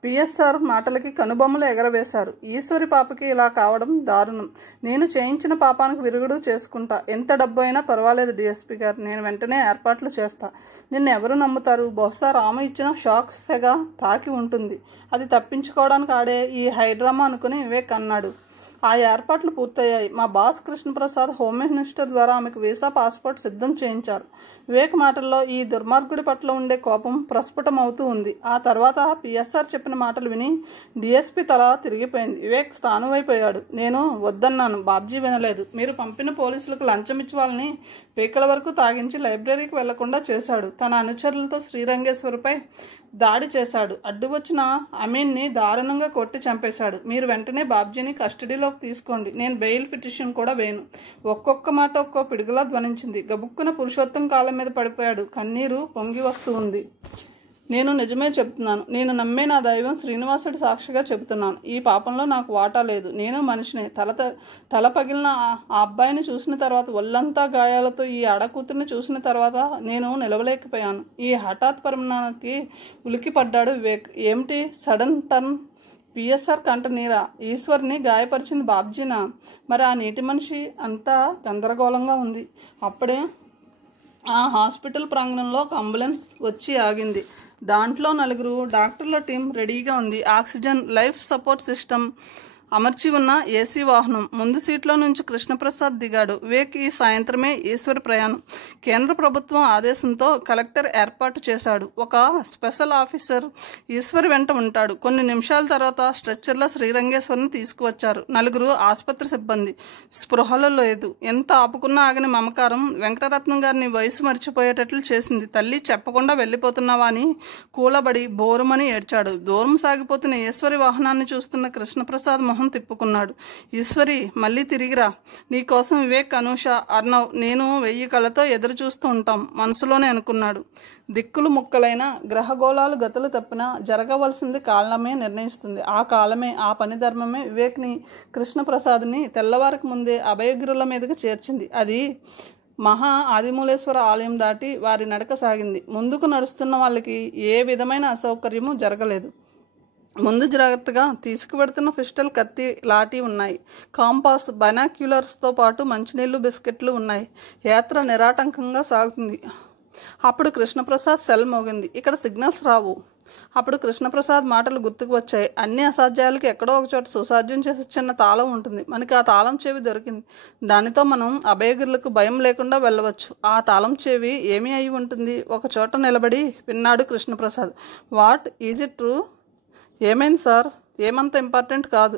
పిఎస్ఆర్ మాటలకి కనుబొమ్మలు ఎగరవేశారు. ఈశ్వరి పాపకి ఇలా కావడం దారుణం. నేను చేయించిన పాపానికి విరుగుడు చేసుకుంటా. ఎంత డబ్బు అయినా పర్వాలేదు డిఎస్పీ గారు, నేను వెంటనే ఏర్పాట్లు చేస్తా. నిన్ను ఎవరు నమ్ముతారు? బహుశా రాము ఇచ్చిన షాక్ సెగ తాకి ఉంటుంది. అది తప్పించుకోవడానికి ఆడే ఈ హైడ్రామా అనుకుని వివేక్ అన్నాడు. ఆ ఏర్పాట్లు పూర్తయ్యాయి. మా బాస్ కృష్ణప్రసాద్ హోమ్ మినిస్టర్ ద్వారా ఆమెకు వీసా పాస్పోర్ట్ సిద్ధం చేయించారు. వివేక్ మాటల్లో ఈ దుర్మార్గుడి పట్ల ఉండే కోపం ప్రస్ఫుటమవుతూ ఉంది. ఆ తర్వాత పిఎస్ఆర్ చెప్పిన మాటలు విని డిఎస్పీ తల తిరిగిపోయింది. వివేక్ స్థానువైపోయాడు. నేను వద్దన్నాను, బాబ్జీ వినలేదు. మీరు పంపిన పోలీసులకు లంచం ఇచ్చి వాళ్ళని పీకల వరకు తాగించి లైబ్రరీకి వెళ్లకుండా చేశాడు. తన అనుచరులతో శ్రీరంగేశ్వరిపై దాడి చేశాడు. అడ్డు వచ్చిన అమీన్ని దారుణంగా కొట్టి చంపేశాడు. మీరు వెంటనే బాబ్జీని కస్టడీలోకి తీసుకోండి. నేను బెయిల్ పిటిషన్ కూడా వేయను. ఒక్కొక్క మాట ఒక్కో పిడుగులా ధ్వనించింది. గబుక్కున పురుషోత్తం కాళ్ళ మీద పడిపోయాడు. కన్నీరు పొంగి వస్తూ ఉంది. నేను నిజమే చెబుతున్నాను. నేను నమ్మే నా దైవం శ్రీనివాసుడి సాక్షిగా చెబుతున్నాను. ఈ పాపంలో నాకు వాటా లేదు. నేను మనిషినే. తల పగిలిన ఆ అబ్బాయిని చూసిన తర్వాత, ఒళ్ళంతా గాయాలతో ఈ ఆడకూతుర్ని చూసిన తర్వాత నేను నిలవలేకపోయాను. ఈ హఠాత్ పరిమాణానికి ఉలికి పడ్డాడు వివేక్. ఏమిటి సడన్ టర్న్? పిఎస్ఆర్ కంట నీరా? ఈశ్వర్ని గాయపరిచింది బాబ్జీనా? మరి ఆ నీటి మనిషి? అంతా గందరగోళంగా ఉంది. అప్పుడే ఆ హాస్పిటల్ ప్రాంగణంలో ఒక అంబులెన్స్ వచ్చి ఆగింది. దాంట్లో 4 డాక్టర్ల టీం రెడీగా ఉంది. ఆక్సిజన్, లైఫ్ సపోర్ట్ సిస్టమ్ అమర్చి ఉన్న ఏసీ వాహనం. ముందు సీట్లో నుంచి కృష్ణప్రసాద్ దిగాడు. వివేక్ ఈ సాయంత్రమే ఈశ్వర్ ప్రయాణం. కేంద్ర ప్రభుత్వం ఆదేశంతో కలెక్టర్ ఏర్పాటు చేశాడు. ఒక స్పెషల్ ఆఫీసర్ ఈశ్వర్ వెంట ఉంటాడు. కొన్ని నిమిషాల తర్వాత స్ట్రెచ్చర్లో శ్రీరంగేశ్వరిని తీసుకువచ్చారు. 4 ఆసుపత్రి సిబ్బంది. స్పృహలో లేదు. ఎంత ఆపుకున్నా ఆగని మమకారం వెంకటరత్నం గారిని వయసు మర్చిపోయేటట్లు చేసింది. తల్లి, చెప్పకుండా వెళ్ళిపోతున్నావా అని కూలబడి బోరుమని ఏడ్చాడు. దూరం సాగిపోతున్న ఈశ్వరి వాహనాన్ని చూస్తున్న కృష్ణప్రసాద్ మొహం తిప్పుకున్నాడు. ఈశ్వరి, మళ్ళీ తిరిగిరా. నీకోసం వివేక్, అనూష, అర్ణవ్, నేను 1000 కళ్ళతో ఎదురు చూస్తూ ఉంటాం మనసులోనే అనుకున్నాడు. దిక్కులు ముక్కలైన గ్రహగోళాలు గతులు తప్పినా జరగవలసింది కాలమే నిర్ణయిస్తుంది. ఆ కాలమే, ఆ పని ధర్మమే వివేక్ని, కృష్ణప్రసాద్ని తెల్లవారికి ముందే అభయగిరుల మీదకి చేర్చింది. అది మహా ఆదిమూలేశ్వర ఆలయం దాటి వారి నడక సాగింది. ముందుకు నడుస్తున్న వాళ్ళకి ఏ విధమైన అసౌకర్యము జరగలేదు. ముందు జాగ్రత్తగా తీసుకువెడుతున్న పిస్టల్, కత్తి, లాఠీ ఉన్నాయి. కాంపాస్, బైనాక్యులర్స్తో పాటు మంచినీళ్లు, బిస్కెట్లు ఉన్నాయి. యాత్ర నిరాటంకంగా సాగుతుంది. అప్పుడు కృష్ణప్రసాద్ సెల్ మోగింది. ఇక్కడ సిగ్నల్స్ రావు. అప్పుడు కృష్ణప్రసాద్ మాటలు గుర్తుకు వచ్చాయి. అన్ని అసాధ్యాలకి ఎక్కడో ఒకచోట సుసాధ్యం చేసే చిన్న తాళం ఉంటుంది. మనకి ఆ తాళం చెవి దొరికింది. దానితో మనం అభయగిరులకు భయం లేకుండా వెళ్ళవచ్చు. ఆ తాళం చెవి ఏమీ అయి ఉంటుంది? ఒక చోట నిలబడి విన్నాడు Krishnaprasad. What is it true? ఏమైంది సార్? ఏమంత ఇంపార్టెంట్ కాదు.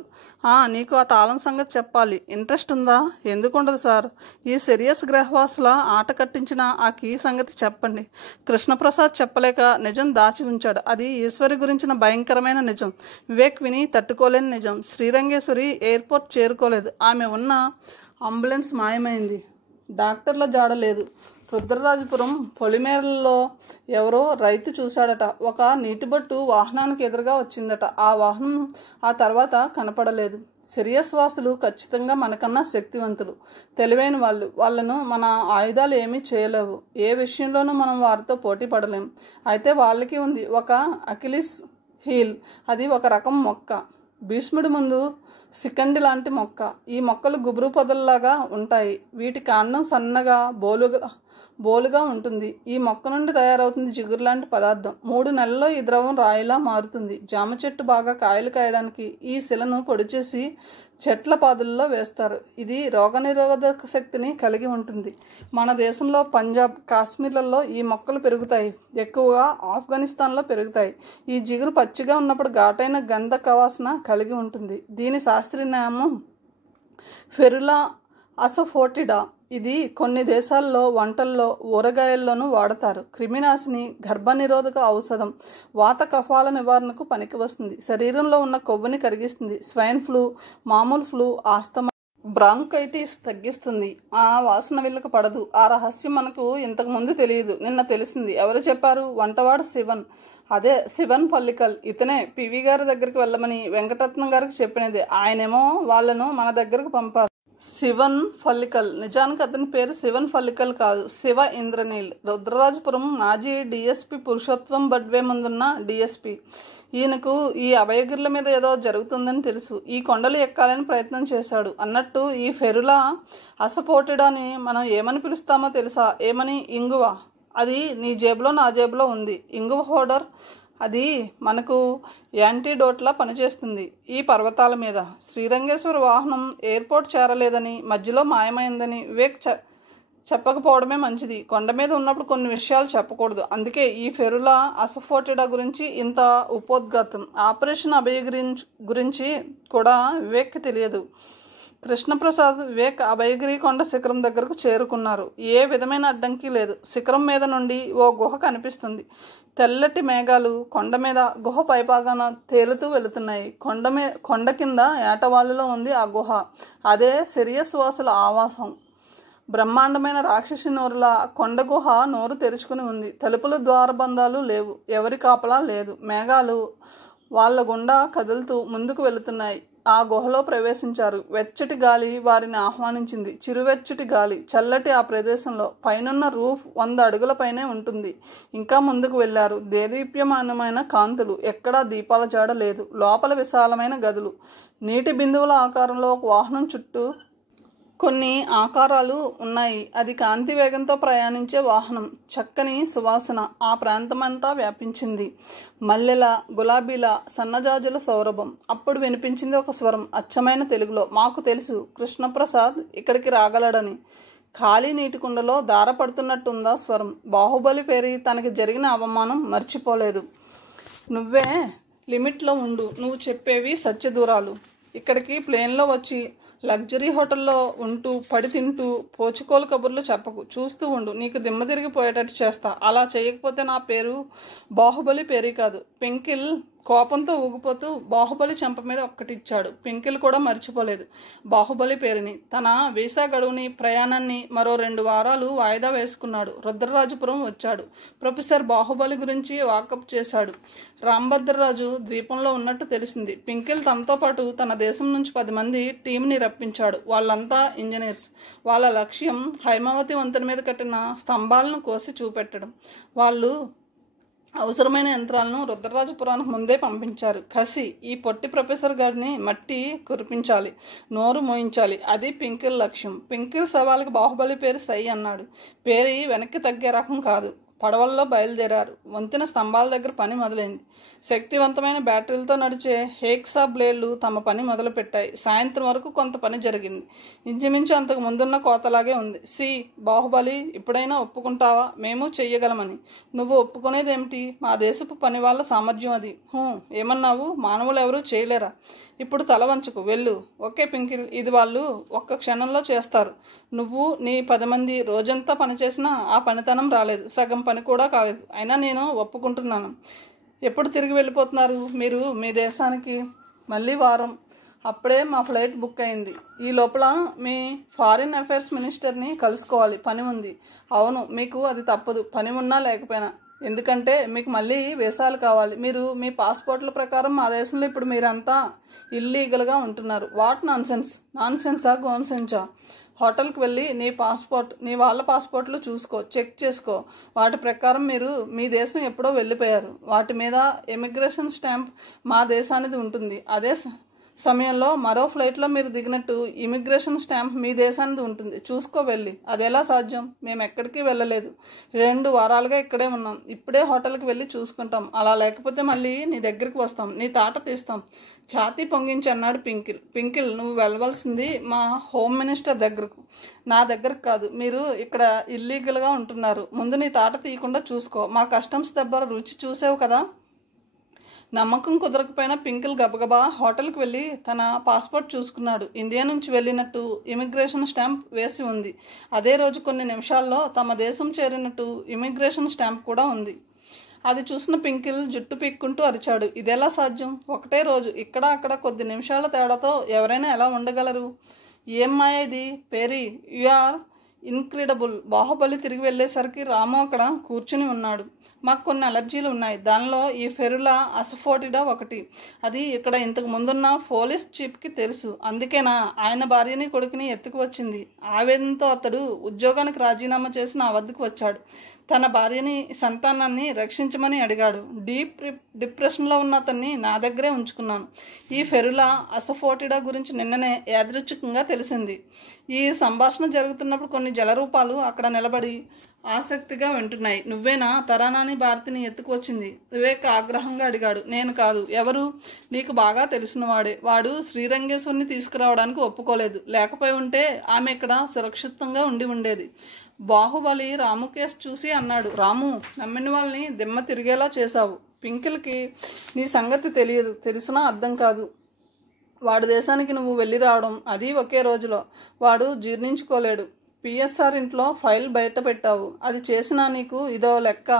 నీకు ఆ తాళం సంగతి చెప్పాలి. ఇంట్రెస్ట్ ఉందా? ఎందుకుండదు సార్. ఈ సిరియస్ గ్రహవాసుల ఆట కట్టించిన ఆ కీ సంగతి చెప్పండి. కృష్ణప్రసాద్ చెప్పలేక నిజం దాచి ఉంచాడు. అది ఈశ్వరి గురించిన భయంకరమైన నిజం. వివేక్ విని తట్టుకోలేని నిజం. శ్రీరంగేశ్వరి ఎయిర్పోర్ట్ చేరుకోలేదు. ఆమె ఉన్న అంబులెన్స్ మాయమైంది. డాక్టర్ల జాడ లేదు. రుద్రరాజపురం పొలిమేరల్లో ఎవరో రైతు చూశాడట. ఒక నీటిబొట్టు వాహనానికి ఎదురుగా వచ్చిందట. ఆ వాహనం ఆ తర్వాత కనపడలేదు. సిరియస్ వాసులు ఖచ్చితంగా మనకన్నా శక్తివంతులు, తెలివైన వాళ్ళు. వాళ్ళను మన ఆయుధాలు ఏమీ చేయలేవు. ఏ విషయంలోనూ మనం వారితో పోటీ పడలేం. అయితే వాళ్ళకి ఉంది ఒక అకిలిస్ హీల్. అది ఒక రకం మొక్క. భీష్ముడి ముందు సికండి లాంటి మొక్క. ఈ మొక్కలు గుబురు పొదల్లాగా ఉంటాయి. వీటి కాండం సన్నగా బోలుగా ఉంటుంది. ఈ మొక్క నుండి తయారవుతుంది జిగురు లాంటి పదార్థం. 3 నెలల్లో ఈ ద్రవం రాయిలా మారుతుంది. జామ చెట్టు బాగా కాయలు కాయడానికి ఈ శిలను పొడి చేసి చెట్ల పాదుల్లో వేస్తారు. ఇది రోగనిరోధక శక్తిని కలిగి ఉంటుంది. మన దేశంలో పంజాబ్, కాశ్మీర్లలో ఈ మొక్కలు పెరుగుతాయి. ఎక్కువగా ఆఫ్ఘనిస్తాన్లో పెరుగుతాయి. ఈ జిగురు పచ్చిగా ఉన్నప్పుడు ఘాటైన గంధక వాసన కలిగి ఉంటుంది. దీని శాస్త్రీయ నామం ఫెరులా అసఫోటిడా. ఇది కొన్ని దేశాల్లో వంటల్లో, ఊరగాయల్లోనూ వాడతారు. క్రిమినాశిని, గర్భనిరోధక ఔషధం, వాత కఫాల నివారణకు పనికి వస్తుంది. శరీరంలో ఉన్న కొవ్వుని కరిగిస్తుంది. స్వైన్ ఫ్లూ, మామూలు ఫ్లూ, ఆస్తమా, బ్రాంకైటిస్ తగ్గిస్తుంది. ఆ వాసన వీళ్ళకు పడదు. ఆ రహస్యం మనకు ఇంతకు ముందు తెలియదు. నిన్న తెలిసింది. ఎవరు చెప్పారు? వంటవాడు శివన్. అదే శివన్ పల్లికల్. ఇతనే పివి గారి దగ్గరికి వెళ్ళమని వెంకటరత్నం గారికి చెప్పినది. ఆయనేమో వాళ్ళను మన దగ్గరకు పంపారు. శివన్ ఫల్లికల్. నిజానికి అతని పేరు శివన్ ఫల్లికల్ కాదు, శివ ఇంద్రనీల్. రుద్రరాజపురం మాజీ డిఎస్పి పురుషోత్తం బడ్వే ముందున్న డిఎస్పి. ఈయనకు ఈ అభయగిరుల మీద ఏదో జరుగుతుందని తెలుసు. ఈ కొండలు ఎక్కాలని ప్రయత్నం చేశాడు. అన్నట్టు ఈ ఫెరులా అసపోటిడాని మనం ఏమని పిలుస్తామో తెలుసా? ఏమని? ఇంగువ. అది నీ జేబులో నా జేబులో ఉంది. ఇంగువ పౌడర్. అది మనకు యాంటీడోట్లా పనిచేస్తుంది. ఈ పర్వతాల మీద శ్రీరంగేశ్వర వాహనం ఎయిర్పోర్ట్ చేరలేదని, మధ్యలో మాయమైందని వివేక్ చెప్పకపోవడమే మంచిది. కొండ మీద ఉన్నప్పుడు కొన్ని విషయాలు చెప్పకూడదు. అందుకే ఈ ఫెరులా అసఫోటిడా గురించి ఇంత ఉపోద్ఘాతం. ఆపరేషన్ అభయ గురించి కూడా వివేక్కి తెలియదు. కృష్ణప్రసాద్, వివేక్ అభయగిరి కొండ శిఖరం దగ్గరకు చేరుకున్నారు. ఏ విధమైన అడ్డంకి లేదు. శిఖరం మీద నుండి ఓ గుహ కనిపిస్తుంది. తెల్లటి మేఘాలు కొండ మీద గుహ పైభాగాన తేలుతూ వెళుతున్నాయి. కొండ కింద ఏటవాళ్ళలో ఉంది ఆ గుహ. అదే సిరియస్ వాసుల ఆవాసం. బ్రహ్మాండమైన రాక్షసి నోరులా కొండ గుహ నోరు తెరుచుకుని ఉంది. తలుపులు, ద్వారబంధాలు లేవు. ఎవరి కాపలా లేదు. మేఘాలు వాళ్ళ గుండా కదులుతూ ముందుకు వెళుతున్నాయి. ఆ గుహలో ప్రవేశించారు. వెచ్చటి గాలి వారిని ఆహ్వానించింది. చిరువెచ్చటి గాలి. చల్లటి ఆ ప్రదేశంలో పైనున్న రూఫ్ 100 అడుగుల పైనే ఉంటుంది. ఇంకా ముందుకు వెళ్లారు. దేదీప్యమానమైన కాంతులు. ఎక్కడా దీపాల జాడ లేదు. లోపల విశాలమైన గదులు. నీటి బిందువుల ఆకారంలో ఒక వాహనం చుట్టూ కొన్ని ఆకారాలు ఉన్నాయి. అది కాంతి వేగంతో ప్రయాణించే వాహనం. చక్కని సువాసన ఆ ప్రాంతమంతా వ్యాపించింది. మల్లెల, గులాబీల, సన్నజాజుల సౌరభం. అప్పుడు వినిపించింది ఒక స్వరం, అచ్చమైన తెలుగులో. మాకు తెలుసు కృష్ణప్రసాద్ ఇక్కడికి రాగలడని. ఖాళీ నీటి కుండలో దార పడుతున్నట్టుందా స్వరం. బాహుబలి పేరి తనకి జరిగిన అవమానం మర్చిపోలేదు. నువ్వే లిమిట్లో ఉండు. నువ్వు చెప్పేవి సత్యదూరాలు. ఇక్కడికి ప్లేన్లో వచ్చి లగ్జరీ హోటల్లో ఉంటూ పడి తింటూ పోచుకోలు కబుర్లు చెప్పకు. చూస్తూ ఉండు. నీకు దిమ్మ తిరిగిపోయేటట్టు చేస్తా. అలా చేయకపోతే నా పేరు బాహుబలి పేరు కాదు. పెంకిల్ కోపంతో ఊగిపోతూ బాహుబలి చెంప మీద ఒక్కటిచ్చాడు. పెంకిల్ కూడా మర్చిపోలేదు బాహుబలి పేరుని. తన వీసా గడువుని, ప్రయాణాన్ని మరో 2 వారాలు వాయిదా వేసుకున్నాడు. రుద్రరాజపురం వచ్చాడు. ప్రొఫెసర్ బాహుబలి గురించి వాకప్ చేశాడు. రాంభద్రరాజు ద్వీపంలో ఉన్నట్టు తెలిసింది. పెంకిల్ తనతో పాటు తన దేశం నుంచి 10 మంది టీంని రప్పించాడు. వాళ్ళంతా ఇంజనీర్స్. వాళ్ళ లక్ష్యం హైమావతి వంతెన మీద కట్టిన స్తంభాలను కోసి చూపెట్టడం. వాళ్ళు అవసరమైన యంత్రాలను రుద్రరాజపురానికి ముందే పంపించారు. కసి. ఈ పొట్టి ప్రొఫెసర్ గారిని మట్టి కురిపించాలి, నోరు మోయించాలి. అది పింకిల్ లక్ష్యం. పింకిల్ సవాల్కి బాహుబలి పేరు సై అన్నాడు. పేరు వెనక్కి తగ్గే రకం కాదు. పడవల్లో బయలుదేరారు. వంతెన స్తంభాల దగ్గర పని మొదలైంది. శక్తివంతమైన బ్యాటరీలతో నడిచే హేక్సా బ్లేడ్లు తమ పని మొదలుపెట్టాయి. సాయంత్రం వరకు కొంత పని జరిగింది. ఇంచుమించు అంతకు ముందున్న కోతలాగే ఉంది. బాహుబలి, ఇప్పుడైనా ఒప్పుకుంటావా? మేము చెయ్యగలమని. నువ్వు ఒప్పుకునేదేమిటి? మా దేశపు పని వాళ్ళ సామర్థ్యం అది. ఏమన్నావు? మానవులు ఎవరూ చేయలేరా? ఇప్పుడు తల వంచకు, వెళ్ళు. ఓకే పింకిల్, ఇది వాళ్ళు ఒక్క క్షణంలో చేస్తారు. నువ్వు నీ 10 మంది రోజంతా పనిచేసినా ఆ పనితనం రాలేదు, సగం పని కూడా కాలేదు. అయినా నేను ఒప్పుకుంటున్నాను. ఎప్పుడు తిరిగి వెళ్ళిపోతున్నారు మీరు మీ దేశానికి? మళ్ళీ వారం. అప్పుడే మా ఫ్లైట్ బుక్ అయింది. ఈ లోపల మీ ఫారిన్ అఫైర్స్ మినిస్టర్ని కలుసుకోవాలి, పని ఉంది. అవును, మీకు అది తప్పదు, పని ఉన్నా లేకపోయినా. ఎందుకంటే మీకు మళ్ళీ వీసాలు కావాలి. మీరు మీ పాస్పోర్ట్ల ప్రకారం మా దేశంలో ఇప్పుడు మీరంతా ఇల్లీగల్గా ఉంటున్నారు. వాట్ నాన్సెన్సా గోన్సెన్సా? హోటల్కి వెళ్ళి నీ వాళ్ళ పాస్పోర్ట్లు చూసుకో, చెక్ చేసుకో. వాటి ప్రకారం మీరు మీ దేశం ఎప్పుడో వెళ్ళిపోయారు. వాటి మీద ఇమిగ్రేషన్ స్టాంప్ మా దేశానిది ఉంటుంది. అదే సమయంలో మరో ఫ్లైట్లో మీరు దిగినట్టు ఇమిగ్రేషన్ స్టాంప్ మీ దేశానిది ఉంటుంది. చూసుకో వెళ్ళి. అదెలా సాధ్యం? మేము ఎక్కడికి వెళ్ళలేదు. 2 వారాలుగా ఇక్కడే ఉన్నాం. ఇప్పుడే హోటల్కి వెళ్ళి చూసుకుంటాం. అలా లేకపోతే మళ్ళీ నీ దగ్గరికి వస్తాం, నీ తాట తీస్తాం. ఛాతీ పొంగించి అన్నాడు పింకిల్, నువ్వు వెళ్ళవలసింది మా హోమ్ మినిస్టర్ దగ్గరకు, నా దగ్గరకు కాదు. మీరు ఇక్కడ ఇల్లీగల్గా ఉంటున్నారు. ముందు నీ తాట తీయకుండా చూసుకో. మా కస్టమ్స్ దెబ్బ రుచి చూసావు కదా. నమ్మకం కుదరకపోయినా పింకిల్ గబగబా హోటల్కి వెళ్ళి తన పాస్పోర్ట్ చూసుకున్నాడు. ఇండియా నుంచి వెళ్ళినట్టు ఇమిగ్రేషన్ స్టాంప్ వేసి ఉంది. అదే రోజు కొన్ని నిమిషాల్లో తమ దేశం చేరినట్టు ఇమిగ్రేషన్ స్టాంప్ కూడా ఉంది. అది చూసిన పింకిల్ జుట్టు పీక్కుంటూ అరిచాడు. ఇదెలా సాధ్యం? ఒకటే రోజు, ఇక్కడ అక్కడ కొద్ది నిమిషాల తేడాతో ఎవరైనా ఎలా ఉండగలరు? ఏం మాయ ఇది? పేరీ, యు ఆర్ ఇన్క్రెడిబుల్. బాహుబలి తిరిగి వెళ్ళేసరికి రాము అక్కడ కూర్చుని ఉన్నాడు. మాకు కొన్ని అలర్జీలు ఉన్నాయి. దానిలో ఈ ఫెరులా అసఫోటిడా ఒకటి. అది ఇక్కడ ఇంతకు ముందున్న పోలీస్ చీఫ్కి తెలుసు. అందుకేనా ఆయన భార్యని కొడుకుని ఎత్తుకు వచ్చింది. ఆవేదనతో అతడు ఉద్యోగానికి రాజీనామా చేసి నా వద్దకు వచ్చాడు. తన భార్యని, సంతానాన్ని రక్షించమని అడిగాడు. డిప్రెషన్లో ఉన్న అతన్ని నా దగ్గరే ఉంచుకున్నాను. ఈ ఫెరులా అసఫోటిడా గురించి నిన్ననే యాదృచ్ఛికంగా తెలిసింది. ఈ సంభాషణ జరుగుతున్నప్పుడు కొన్ని జలరూపాలు అక్కడ నిలబడి ఆసక్తిగా వింటున్నాయి. నువ్వేనా తరానాని భారతిని ఎత్తుకొచ్చింది? వివేక్ ఆగ్రహంగా అడిగాడు. నేను కాదు. ఎవరు? నీకు బాగా తెలిసినవాడే. వాడు శ్రీరంగేశ్వరిని తీసుకురావడానికి ఒప్పుకోలేదు. లేకపోయి ఉంటే ఆమె ఇక్కడ సురక్షితంగా ఉండేది. బాహుబలి రాము కేసు చూసి అన్నాడు. రాము, నమ్మిన వాళ్ళని దిమ్మ తిరిగేలా చేశావు. పింకిల్కి నీ సంగతి తెలియదు, తెలిసినా అర్థం కాదు. వాడి దేశానికి నువ్వు వెళ్ళి రావడం, అది ఒకే రోజులో. వాడు జీర్ణించుకోలేడు. పిఎస్ఆర్ ఇంట్లో ఫైల్ బయట పెట్టావు. అది చేసినా నీకు ఇదో లెక్క.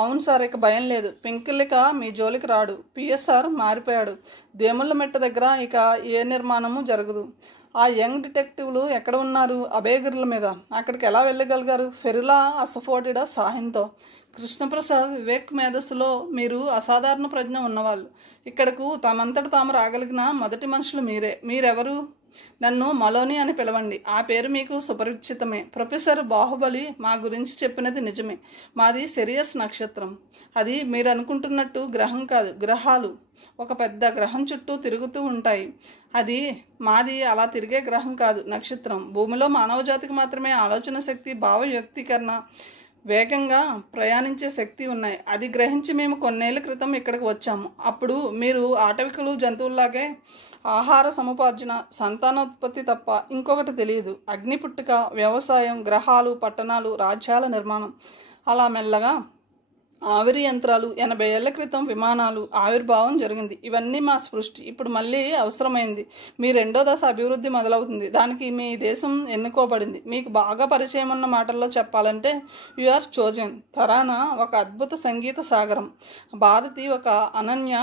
అవును సార్, ఇక భయం లేదు. పింకిల్లిక మీ జోలికి రాడు. పిఎస్ఆర్ మారిపోయాడు. దేముళ్ళ మెట్ట దగ్గర ఇక ఏ నిర్మాణము జరగదు. ఆ యంగ్ డిటెక్టివ్లు ఎక్కడ ఉన్నారు? అభయగిరుల మీద. అక్కడికి ఎలా వెళ్ళగలిగారు? ఫెరులా అసఫోటిడా సాయంతో. కృష్ణప్రసాద్, వివేక్ మేధస్సులో మీరు అసాధారణ ప్రజ్ఞ ఉన్నవాళ్ళు. ఇక్కడకు తమంతట తాము రాగలిగిన మొదటి మనుషులు మీరే. మీరెవరు? నన్ను మలోని అని పిలవండి. ఆ పేరు మీకు సుపరిచితమే. ప్రొఫెసర్ బాహుబలి మా గురించి చెప్పినది నిజమే. మాది సిరియస్ నక్షత్రం. అది మీరు అనుకుంటున్నట్టు గ్రహం కాదు, గ్రహాలు. ఒక పెద్ద గ్రహం చుట్టూ తిరుగుతూ ఉంటాయి. మాది అలా తిరిగే గ్రహం కాదు, నక్షత్రం. భూమిలో మానవ జాతికి మాత్రమే ఆలోచన శక్తి, భావ వ్యక్తీకరణ, వేగంగా ప్రయాణించే శక్తి ఉన్నాయి. అది గ్రహించి మేము కొన్నేళ్ల క్రితం ఇక్కడికి వచ్చాము. అప్పుడు మీరు ఆటవికులు, జంతువుల్లాగే ఆహార సముపార్జన, సంతానోత్పత్తి తప్ప ఇంకొకటి తెలియదు. అగ్ని పుట్టుక, వ్యవసాయం, గ్రహాలు, పట్టణాలు, రాజ్యాల నిర్మాణం. అలా మెల్లగా ఆవిరి యంత్రాలు, 80 ఏళ్ల క్రితం విమానాలు ఆవిర్భావం జరిగింది. ఇవన్నీ మా సృష్టి. ఇప్పుడు మళ్ళీ అవసరమైంది. మీ 2వ దశ అభివృద్ధి మొదలవుతుంది. దానికి మీ దేశం ఎన్నుకోబడింది. మీకు బాగా పరిచయం ఉన్న మాటల్లో చెప్పాలంటే యు ఆర్ చోజన్. తరానా ఒక అద్భుత సంగీత సాగరం. భారతి ఒక అనన్య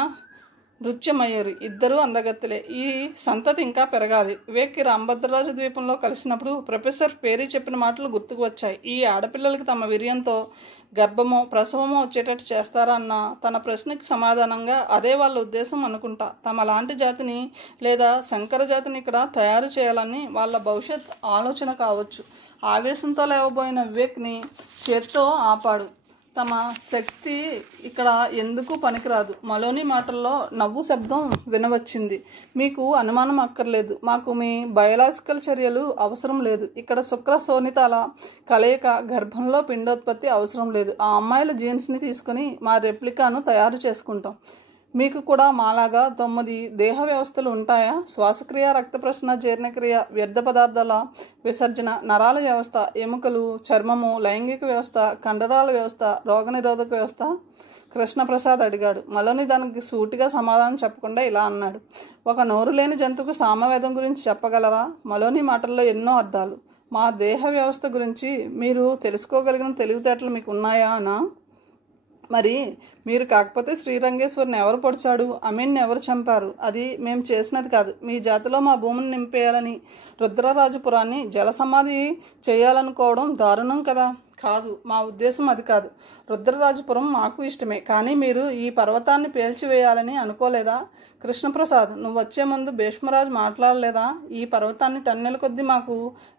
నృత్యమయూరి. ఇద్దరూ అందగత్తెలే. ఈ సంతతి ఇంకా పెరగాలి. వివేక్కి రాంభద్రరాజు ద్వీపంలో కలిసినప్పుడు ప్రొఫెసర్ పేరీ చెప్పిన మాటలు గుర్తుకు వచ్చాయి. ఈ ఆడపిల్లలకి తమ వీర్యంతో గర్భమో ప్రసవమో వచ్చేటట్టు చేస్తారా అన్న తన ప్రశ్నకి సమాధానంగా అదే వాళ్ళ ఉద్దేశం అనుకుంటా. తమ లాంటి జాతిని లేదా శంకర జాతిని ఇక్కడ తయారు చేయాలని వాళ్ళ భవిష్యత్ ఆలోచన కావచ్చు. ఆవేశంతో లేవబోయిన వివేక్ని చేత్తో ఆపాడు. తమ శక్తి ఇక్కడ ఎందుకు పనికిరాదు. మలోని మాటల్లో నవ్వు శబ్దం వినవచ్చింది. మీకు అనుమానం అక్కర్లేదు. మాకు మీ బయోలాజికల్ చర్యలు అవసరం లేదు. ఇక్కడ శుక్ర శోణితాల కలయిక గర్భంలో పిండోత్పత్తి అవసరం లేదు. ఆ అమ్మాయిల జీన్స్ని తీసుకుని మా రెప్లికాను తయారు చేసుకుంటాం. మీకు కూడా మాలాగా 9 దేహ వ్యవస్థలు ఉంటాయా? శ్వాసక్రియ, రక్త ప్రసరణ, జీర్ణక్రియ, వ్యర్థ పదార్థాల విసర్జన, నరాల వ్యవస్థ, ఎముకలు, చర్మము, లైంగిక వ్యవస్థ, కండరాల వ్యవస్థ, రోగనిరోధక వ్యవస్థ? కృష్ణప్రసాద్ అడిగాడు. మలోని దానికి సూటిగా సమాధానం చెప్పకుండా ఇలా అన్నాడు. ఒక నోరు లేని జంతువుకు సామవేదం గురించి చెప్పగలరా? మలోని మాటల్లో ఎన్నో అర్థాలు. మా దేహ వ్యవస్థ గురించి మీరు తెలుసుకోగలిగిన తెలివితేటలు మీకు ఉన్నాయా అనా? మరి మీరు కాకపోతే శ్రీరంగేశ్వరిని ఎవరు పొడిచాడు? అమీన్ని ఎవరు చంపారు? అది మేము చేసినది కాదు. మీ జాతిలో మా భూమిని నింపేయాలని రుద్రరాజపురాన్ని జలసమాధి చేయాలనుకోవడం దారుణం కదా. కాదు, మా ఉద్దేశం అది కాదు. రుద్రరాజపురం మాకు ఇష్టమే, కానీ మీరు ఈ పర్వతాన్ని పేల్చివేయాలని అనుకోలేదా? కృష్ణప్రసాద్, నువ్వు వచ్చే ముందు భీష్మరాజు మాట్లాడలేదా? ఈ పర్వతాన్ని టన్నెల కొద్దీ మాకు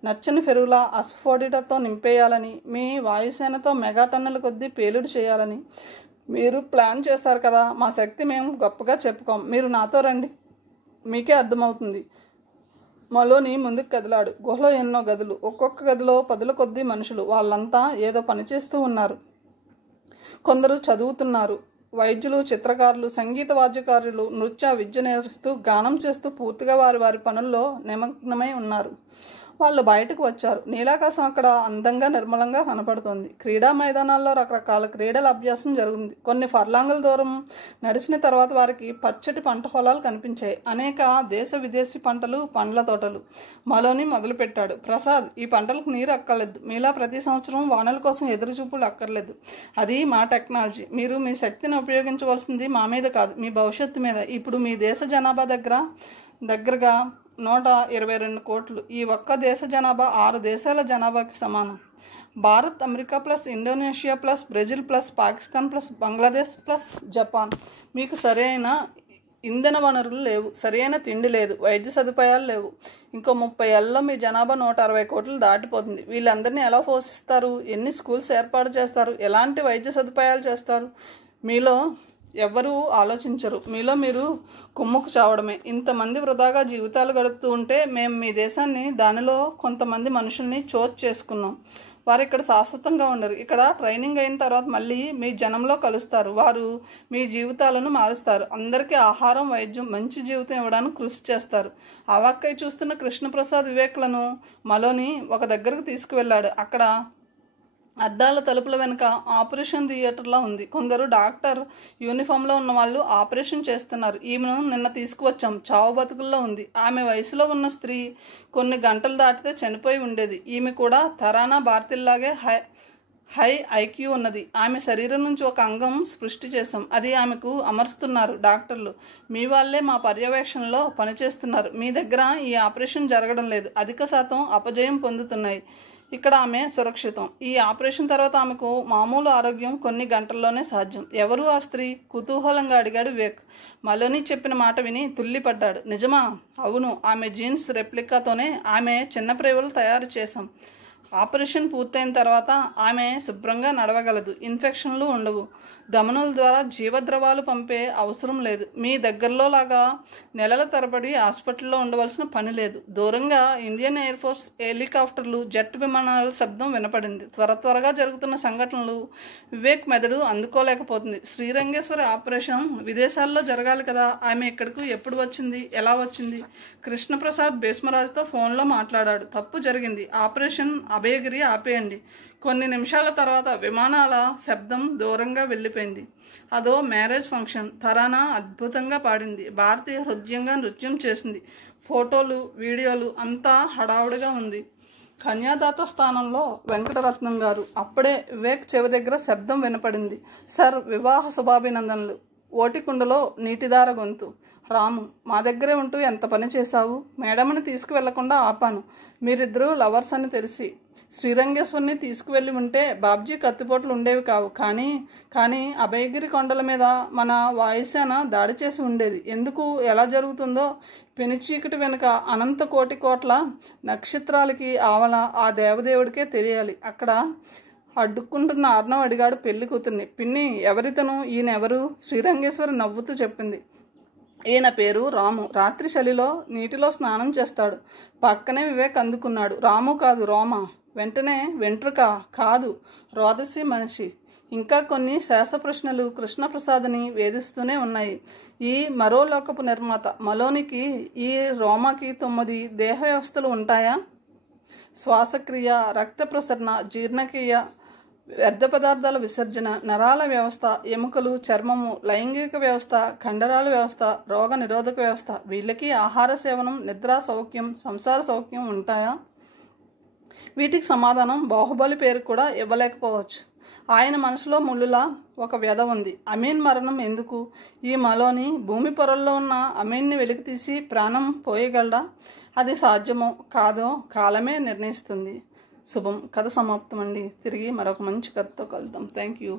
నచ్చని ఫెరువుల అసఫోడిటతో నింపేయాలని, మీ వాయుసేనతో మెగా టన్నుల కొద్దీ పేలుడు చేయాలని మీరు ప్లాన్ చేశారు కదా. మా శక్తి మేము గొప్పగా చెప్పుకోం. మీరు నాతో రండి, మీకే అర్థమవుతుంది. మలోని ముందుకు కదిలాడు. గుహలో ఎన్నో గదులు, ఒక్కొక్క గదిలో 10ల కొద్దీ మనుషులు. వాళ్ళంతా ఏదో పని చేస్తూ ఉన్నారు. కొందరు చదువుతున్నారు. వైద్యులు, చిత్రకారులు, సంగీత వాద్యకారులు నృత్య విద్య నేర్పిస్తూ గానం చేస్తూ పూర్తిగా వారి వారి పనుల్లో నిమగ్నమై ఉన్నారు. వాళ్ళు బయటకు వచ్చారు. నీలాకాశం అక్కడ అందంగా నిర్మలంగా కనపడుతోంది. క్రీడా మైదానాల్లో రకరకాల క్రీడల అభ్యాసం జరుగుతుంది. కొన్ని ఫర్లాంగుల దూరం నడిచిన తర్వాత వారికి పచ్చటి పంట పొలాలు కనిపించాయి. అనేక దేశ విదేశీ పంటలు, పండ్ల తోటలు. మలోని మొదలుపెట్టాడు. ప్రసాద్, ఈ పంటలకు నీరు అక్కర్లేదు. మీలా ప్రతి సంవత్సరం వానల కోసం ఎదురుచూపులు అక్కర్లేదు. అది మా టెక్నాలజీ. మీరు మీ శక్తిని ఉపయోగించవలసింది మా మీద కాదు, మీ భవిష్యత్తు మీద. ఇప్పుడు మీ దేశ జనాభా దగ్గరగా 122 కోట్లు. ఈ ఒక్క దేశ జనాభా 6 దేశాల జనాభాకి సమానం. Bharat, America plus Indonesia plus Brazil plus Pakistan plus Bangladesh plus Japan. మీకు సరైన ఇంధన వనరులు లేవు, సరైన తిండి లేదు, వైద్య సదుపాయాలు లేవు. ఇంకో 30 ఏళ్ళలో మీ జనాభా 160 కోట్లు దాటిపోతుంది. వీళ్ళందరినీ ఎలా పోషిస్తారు? ఎన్ని స్కూల్స్ ఏర్పాటు చేస్తారు? ఎలాంటి వైద్య సదుపాయాలు చేస్తారు? మీలో ఎవ్వరూ ఆలోచించరు. మీలో మీరు కొమ్ముకు చావడమే. ఇంతమంది వృధాగా జీవితాలు గడుపుతూ ఉంటే మేము మీ దేశాన్ని, దానిలో కొంతమంది మనుషుల్ని చేసుకున్నాం. వారు ఇక్కడ శాశ్వతంగా ఉండరు. ఇక్కడ ట్రైనింగ్ అయిన తర్వాత మళ్ళీ మీ జనంలో కలుస్తారు. వారు మీ జీవితాలను మారుస్తారు. అందరికీ ఆహారం, వైద్యం, మంచి జీవితం ఇవ్వడానికి కృషి చేస్తారు. అవాక్కై చూస్తున్న కృష్ణప్రసాద్ వివేక్లను మలోని ఒక దగ్గరకు తీసుకువెళ్ళాడు. అక్కడ అద్దాల తలుపుల వెనుక ఆపరేషన్ థియేటర్లా ఉంది. కొందరు డాక్టర్ యూనిఫామ్లో ఉన్న వాళ్ళు ఆపరేషన్ చేస్తున్నారు. ఈమెను నిన్న తీసుకువచ్చాం. చావు బతుకుల్లో ఉంది. ఆమె వయసులో ఉన్న స్త్రీ కొన్ని గంటలు దాటితే చనిపోయి ఉండేది. ఈమె కూడా తరానా భారతిల్లాగే హై ఐక్యూ ఉన్నది. ఆమె శరీరం నుంచి ఒక అంగం సృష్టి చేశాం. అది ఆమెకు అమరుస్తున్నారు డాక్టర్లు. మీ వాళ్ళే మా పర్యవేక్షణలో పనిచేస్తున్నారు. మీ దగ్గర ఈ ఆపరేషన్ జరగడం లేదు. అధిక శాతం అపజయం పొందుతున్నాయి. ఇక్కడ ఆమె సురక్షితం. ఈ ఆపరేషన్ తర్వాత ఆమెకు మామూలు ఆరోగ్యం కొన్ని గంటల్లోనే సాధ్యం. ఎవరు ఆ స్త్రీ? కుతూహలంగా అడిగాడు వివేక్. మలోని చెప్పిన మాట విని తుల్లిపడ్డాడు. నిజమా? అవును, ఆమె జీన్స్ రెప్లికాతోనే ఆమె చిన్న ప్రేవులు తయారు చేశాం. ఆపరేషన్ పూర్తయిన తర్వాత ఆమె శుభ్రంగా నడవగలదు. ఇన్ఫెక్షన్లు ఉండవు. ధమనుల ద్వారా జీవద్రవాలు పంపే అవసరం లేదు. మీ దగ్గరలో లాగా నెలల తరబడి హాస్పిటల్లో ఉండవలసిన పని లేదు. దూరంగా ఇండియన్ ఎయిర్ ఫోర్స్ హెలికాప్టర్లు, జెట్ విమానాల శబ్దం వినపడింది. త్వరగా జరుగుతున్న సంఘటనలు వివేక్ మెదడు అందుకోలేకపోతుంది. శ్రీరంగేశ్వరి ఆపరేషన్ విదేశాల్లో జరగాలి కదా. ఆమె ఇక్కడకు ఎప్పుడు వచ్చింది? ఎలా వచ్చింది? కృష్ణప్రసాద్ భీష్మరాజుతో ఫోన్లో మాట్లాడాడు. తప్పు జరిగింది. ఆపరేషన్ అభయగిరి ఆపేయండి. కొన్ని నిమిషాల తర్వాత విమానాల శబ్దం దూరంగా వెళ్ళిపోయింది. అదో మ్యారేజ్ ఫంక్షన్. తరానా అద్భుతంగా పాడింది. భారతి హృదయంగా నృత్యం చేసింది. ఫోటోలు, వీడియోలు అంతా హడావుడిగా ఉంది. కన్యాదాత స్థానంలో వెంకటరత్నం గారు. అప్పుడే వివేక్ చెవి దగ్గర శబ్దం వినపడింది. సార్, వివాహ శుభాభినందనలు. ఓటికుండలో నీటిదార గొంతు. రాము, మా దగ్గరే ఉంటూ ఎంత పని చేశావు? మేడమ్ని తీసుకువెళ్లకుండా ఆపాను. మీరిద్దరూ లవర్స్ అని తెలిసి. శ్రీరంగేశ్వరిని తీసుకువెళ్ళి ఉంటే బాబ్జీ కత్తిపోట్లు ఉండేవి కావు. కానీ అభయగిరి కొండల మీద మన వాయుసేన దాడి చేసి ఉండేది. ఎందుకు, ఎలా జరుగుతుందో పెనుచీకటి వెనుక అనంత కోట్ల నక్షత్రాలకి ఆవల ఆ దేవదేవుడికే తెలియాలి. అడ్డుకుంటున్న ఆర్నవ్ అడిగాడు పెళ్లి కూతుర్ని. పిన్ని, ఎవరితను? ఈయనెవరు? శ్రీరంగేశ్వరి నవ్వుతూ చెప్పింది. ఈయన పేరు రాము. రాత్రి చలిలో నీటిలో స్నానం చేస్తాడు. పక్కనే వివేక్ అందుకున్నాడు. రాము కాదు, రోమ. వెంటనే వెంట్రుక కాదు, రోదసి మనిషి. ఇంకా కొన్ని శాస్త్ర ప్రశ్నలు కృష్ణప్రసాద్ని వేధిస్తూనే ఉన్నాయి. ఈ మరో లోకపు నిర్మాత మలోనికి, ఈ రోమకి 9 దేహ వ్యవస్థలు ఉంటాయా? శ్వాసక్రియ, రక్త ప్రసరణ, జీర్ణక్రియ, వ్యర్థ పదార్థాల విసర్జన, నరాల వ్యవస్థ, ఎముకలు, చర్మము, లైంగిక వ్యవస్థ, కండరాల వ్యవస్థ, రోగ నిరోధక వ్యవస్థ. వీళ్ళకి ఆహార సేవనం, నిద్రా సౌఖ్యం, సంసార సౌఖ్యం ఉంటాయా? వీటికి సమాధానం బాహుబలి పేరు కూడా ఇవ్వలేకపోవచ్చు. ఆయన మనసులో ముళ్ళులా ఒక వ్యధ ఉంది. అమీన్ మరణం ఎందుకు? ఈ మలోని భూమి పొరల్లో ఉన్న అమీన్ని వెలికితీసి ప్రాణం పోయగలడా? అది సాధ్యమో కాదో కాలమే నిర్ణయిస్తుంది. శుభం. కథ సమాప్తం అండి. తిరిగి మరొక మంచి కథతో కలుద్దాం. Thank you.